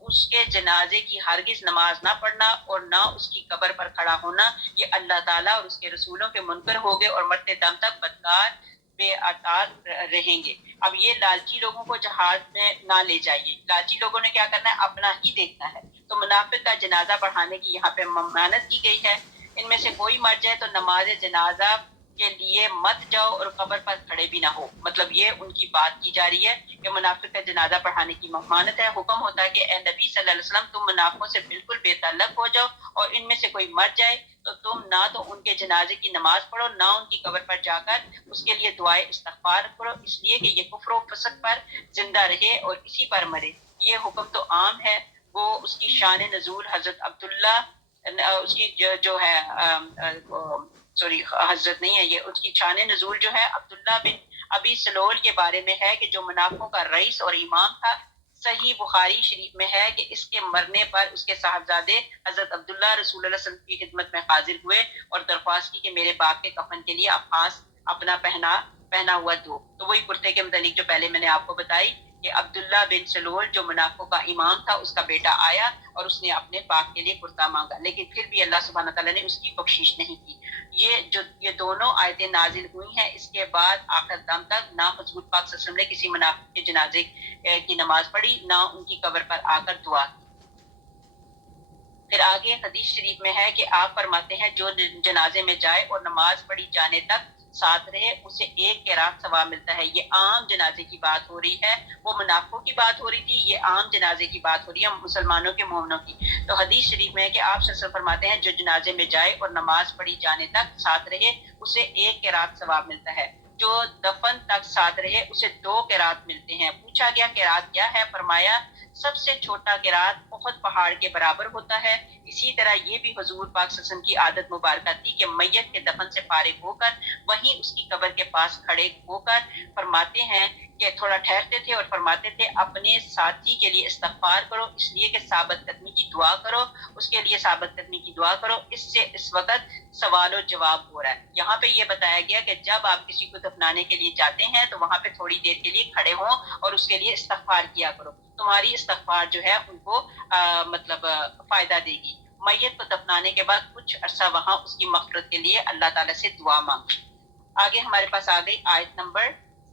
اس کے جنازے کی ہرگز نماز نہ پڑھنا اور نہ اس کی قبر پر کھڑا ہونا، یہ اللہ تعالیٰ اور اس کے رسولوں کے منکر ہوگے اور مرتے دم تک بدکار بے اطاعت رہیں گے۔ اب یہ لالچی لوگوں کو جہاد میں نہ لے جائیے۔ لالچی لوگوں نے کیا کرنا ہے؟ اپنا ہی دیکھنا ہے۔ تو منافق کا جنازہ پڑھانے کی یہاں پہ ممانعت کی گئی ہے۔ ان میں سے کوئی مر جائے تو نماز جنازہ کے لیے مت جاؤ اور قبر پر کھڑے بھی نہ ہو۔ مطلب یہ ان کی بات کی جا رہی ہے کہ منافق کا جنازہ پڑھانے کی ممانعت ہے۔ حکم ہوتا ہے کہ اے نبی صلی اللہ علیہ وسلم تم منافقوں سے بالکل بے تعلق ہو جاؤ، اور ان میں سے کوئی مر جائے تو تم نہ تو ان کے جنازے کی نماز پڑھو، نہ ان کی قبر پر جا کر اس کے لیے دعائے استغفار کرو، اس لیے کہ یہ کفر و فسق پر زندہ رہے اور اسی پر مرے۔ یہ حکم تو عام ہے۔ وہ اس کی شان نزول حضرت عبداللہ اس کی جو ہے سوری حضرت نہیں ہے، یہ اس کی شان نزول جو ہے عبداللہ بن ابی سلول کے بارے میں ہے کہ جو منافقوں کا رئیس اور امام تھا۔ صحیح بخاری شریف میں ہے کہ اس کے مرنے پر اس کے صاحبزادے حضرت عبداللہ رسول اللہ صلی اللہ علیہ وسلم کی خدمت میں حاضر ہوئے اور درخواست کی کہ میرے باپ کے کفن کے لیے آپ خاص اپنا پہنا ہوا دو۔ تو وہی کرتے کے متعلق جو پہلے میں نے آپ کو بتائی کہ عبداللہ بن سلول جو منافقوں کا امام تھا، اس کا بیٹا آیا اور اس نے اپنے باپ کے لیے کرتا مانگا، لیکن پھر بھی اللہ سبحانہ تعالیٰ نے اس کی بخشش نہیں کی۔ یہ دونوں آیتیں نازل ہوئی ہیں، اس کے بعد آخر دم تک نہ حضور پاک صلی اللہ علیہ وسلم نے کسی منافق کے جنازے کی نماز پڑھی، نہ ان کی قبر پر آ کر دعا کی۔ پھر آگے حدیث شریف میں ہے کہ آپ فرماتے ہیں جو جنازے میں جائے اور نماز پڑھی جانے تک ساتھ رہے اسے 1 قرات ثواب ملتا ہے۔ یہ عام جنازے کی بات ہو رہی ہے، وہ منافقوں کی بات ہو رہی تھی، یہ عام جنازے کی بات ہو رہی ہے، مسلمانوں کے مومنوں کی۔ تو حدیث شریف میں ہے کہ آپ صلی اللہ علیہ وسلم فرماتے ہیں جو جنازے میں جائے اور نماز پڑھی جانے تک ساتھ رہے اسے 1 قرات ثواب ملتا ہے، جو دفن تک ساتھ رہے اسے 2 قرات ملتے ہیں۔ پوچھا گیا قرات کیا ہے؟ فرمایا سب سے چھوٹا قرات احد پہاڑ کے برابر ہوتا ہے۔ اسی طرح یہ بھی حضور پاک صلی اللہ علیہ وسلم کی عادت مبارکہ تھی کہ میت کے دفن سے فارغ ہو کر وہیں اس کی قبر کے پاس کھڑے ہو کر فرماتے ہیں کہ تھوڑا ٹھہرتے تھے اور فرماتے تھے اپنے ساتھی کے لیے استغفار کرو، اس لیے کہ ثابت قدمی کی دعا کرو، اس کے لیے ثابت قدمی کی دعا کرو، اس سے اس وقت سوال و جواب ہو رہا ہے۔ یہاں پہ یہ بتایا گیا کہ جب آپ کسی کو دفنانے کے لیے جاتے ہیں تو وہاں پہ تھوڑی دیر کے لیے کھڑے ہوں اور اس کے لیے استغفار کیا کرو، تمہاری استغفار جو ہے ان کو مطلب فائدہ دے گی۔ میت کو دفنانے کے بعد کچھ عرصہ وہاں اس کی مغفرت کے لیے اللہ تعالیٰ سے دعا مانگو۔ آگے ہمارے پاس آ گئی آیت نمبر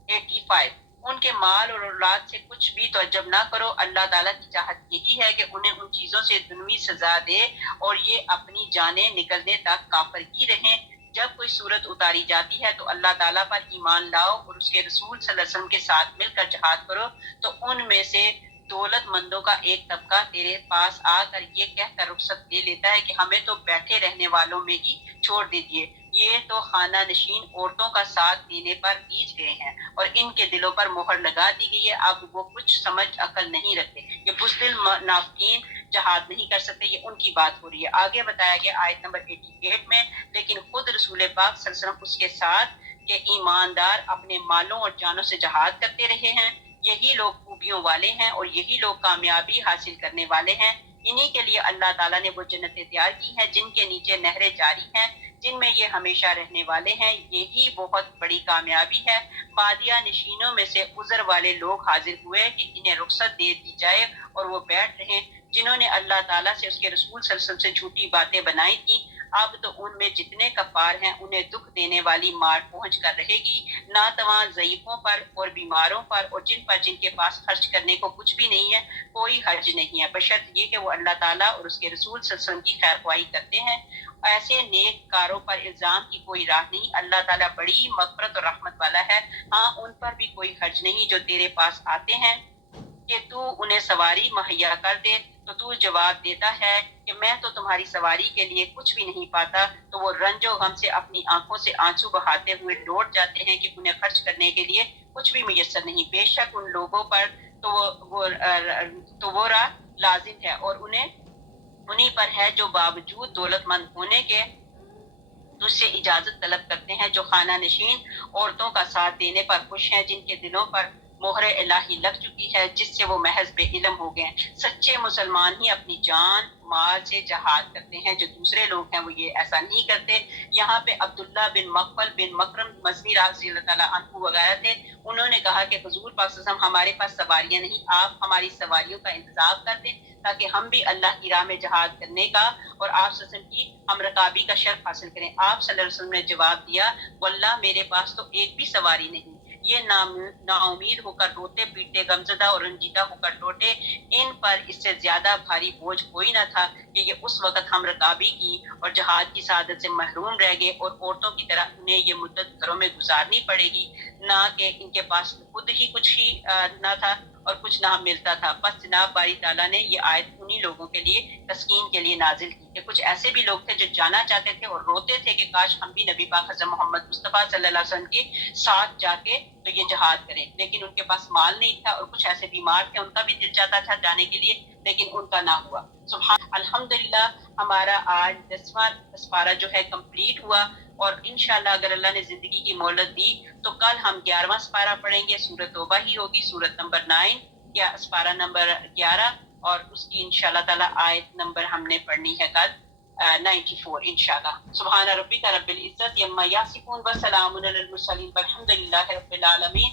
85۔ ان کے مال اور اولاد سے کچھ بھی تعجب نہ کرو، اللہ تعالیٰ کی چاہت یہی ہے کہ انہیں ان چیزوں سے دنوی سزا دے اور یہ اپنی جانیں نکلنے تک کافر ہی رہیں۔ جب کوئی صورت اتاری جاتی ہے تو اللہ تعالیٰ پر ایمان لاؤ اور اس کے رسول صلی اللہ علیہ وسلم کے ساتھ مل کر جہاد کرو، تو ان میں سے دولت مندوں کا ایک طبقہ تیرے پاس آ کر یہ کہہ کر رخصت لے لیتا ہے کہ ہمیں تو بیٹھے رہنے والوں میں ہی چھوڑ دیجیے، یہ تو خانہ نشین عورتوں کا ساتھ دینے پر بیج گئے ہیں اور ان کے دلوں پر مہر لگا دی گئی ہے، اب وہ کچھ سمجھ عقل نہیں رکھتے۔ یہ بزدل منافقین جہاد نہیں کر سکتے، یہ ان کی بات ہو رہی ہے۔ آگے بتایا گیا آیت نمبر 88 میں، لیکن خود رسول پاک صلی اللہ علیہ وسلم اس کے ساتھ کہ ایماندار اپنے مالوں اور جانوں سے جہاد کرتے رہے ہیں، یہی لوگ خوبیوں والے ہیں اور یہی لوگ کامیابی حاصل کرنے والے ہیں۔ انہی کے لیے اللہ تعالیٰ نے وہ جنتیں تیار کی ہیں جن کے نیچے نہریں جاری ہیں، جن میں یہ ہمیشہ رہنے والے ہیں۔ یہی بہت بڑی کامیابی ہے۔ بادیہ نشینوں میں سے عذر والے لوگ حاضر ہوئے کہ انہیں رخصت دے دی جائے اور وہ بیٹھ رہے، جنہوں نے اللہ تعالیٰ سے اس کے رسول صلی اللہ علیہ وسلم سے جھوٹی باتیں بنائی تھیں۔ اب تو ان میں جتنے کفار ہیں انہیں دکھ دینے والی مار پہنچ کر رہے گی، ناتواں ضعیفوں پر اور بیماروں پر اور جن کے پاس خرچ کرنے کو کچھ بھی نہیں ہے کوئی حرج نہیں ہے، بشرط یہ کہ وہ اللہ تعالیٰ اور اس کے رسول صلی اللہ علیہ وسلم کی خیر خواہی کرتے ہیں۔ ایسے نیک کاروں پر الزام کی کوئی راہ نہیں، اللہ تعالیٰ بڑی مغفرت اور رحمت والا ہے۔ ہاں ان پر بھی کوئی حرج نہیں جو تیرے پاس آتے ہیں کہ تو انہیں سواری مہیا کر دے، تو تو جواب دیتا ہے کہ میں تو تمہاری سواری کے لیے کچھ بھی نہیں پاتا، تو وہ رنج و غم سے اپنی آنکھوں سے آنسو بہاتے ہوئے لوٹ جاتے ہیں کہ انہیں خرچ کرنے کے لیے کچھ بھی میسر نہیں۔ بے شک ان لوگوں پر تو وہ راہ لازم ہے اور انہی پر ہے جو باوجود دولت مند ہونے کے تجھ سے اجازت طلب کرتے ہیں، جو خانہ نشین عورتوں کا ساتھ دینے پر خوش ہیں، جن کے دلوں پر مہر الہی لگ چکی ہے، جس سے وہ محض بے علم ہو گئے ہیں۔ سچے مسلمان ہی اپنی جان مال سے جہاد کرتے ہیں، جو دوسرے لوگ ہیں وہ یہ ایسا نہیں کرتے۔ یہاں پہ عبداللہ بن مغفل بن مکرم مزنی رضی اللہ تعالیٰ عنہ وغیرہ تھے، انہوں نے کہا کہ حضور پاک صلی اللہ علیہ وسلم ہمارے پاس سواریاں نہیں، آپ ہماری سواریوں کا انتظام کر دیں تاکہ ہم بھی اللہ کی راہ میں جہاد کرنے کا اور آپ صلی اللہ علیہ وسلم کی ہم رکابی کا شرف حاصل کریں۔ آپ صلی اللہ علیہ وسلم نے جواب دیا، واللہ میرے پاس تو ایک بھی سواری نہیں۔ یہ نا امید ہو کر روتے پیٹتے غمزدہ اور رنجیدہ ہو کر لوٹے۔ ان پر اس سے زیادہ بھاری بوجھ کوئی نہ تھا کہ یہ اس وقت ہم رکابی کی اور جہاد کی سعادت سے محروم رہ گئے اور عورتوں کی طرح انہیں یہ مدت گھروں میں گزارنی پڑے گی، نہ کہ ان کے پاس خود ہی کچھ ہی نہ تھا اور کچھ نہ ملتا تھا۔ بس جناب باری تعالیٰ نے یہ آیت انہی لوگوں کے لیے تسکین کے لیے نازل کی کہ کچھ ایسے بھی لوگ تھے جو جانا چاہتے تھے اور روتے تھے کہ کاش ہم بھی نبی پاک حضرت محمد مصطفیٰ صلی اللہ علیہ وسلم کے ساتھ جا کے تو یہ جہاد کریں، لیکن ان کے پاس مال نہیں تھا اور کچھ ایسے بیمار تھے، ان کا بھی دل چاہتا تھا جانے کے لیے لیکن ان کا نہ ہوا۔ سبحان الحمدللہ ہمارا آج 10واں اسپارہ جو ہے کمپلیٹ ہوا، اور انشاءاللہ اگر اللہ نے زندگی کی مہلت دی تو کل ہم 11واں اسپارہ پڑھیں گے، سورۃ توبہ ہی ہوگی، سورۃ نمبر 9 یا اسپارہ نمبر 11، اور اس کی انشاءاللہ تعالی آیت نمبر ہم نے پڑھنی ہے کل 94 انشاءاللہ۔ سبحان ربک رب العزت عما یصفون وسلام علی المرسلین والحمد للہ رب العالمین۔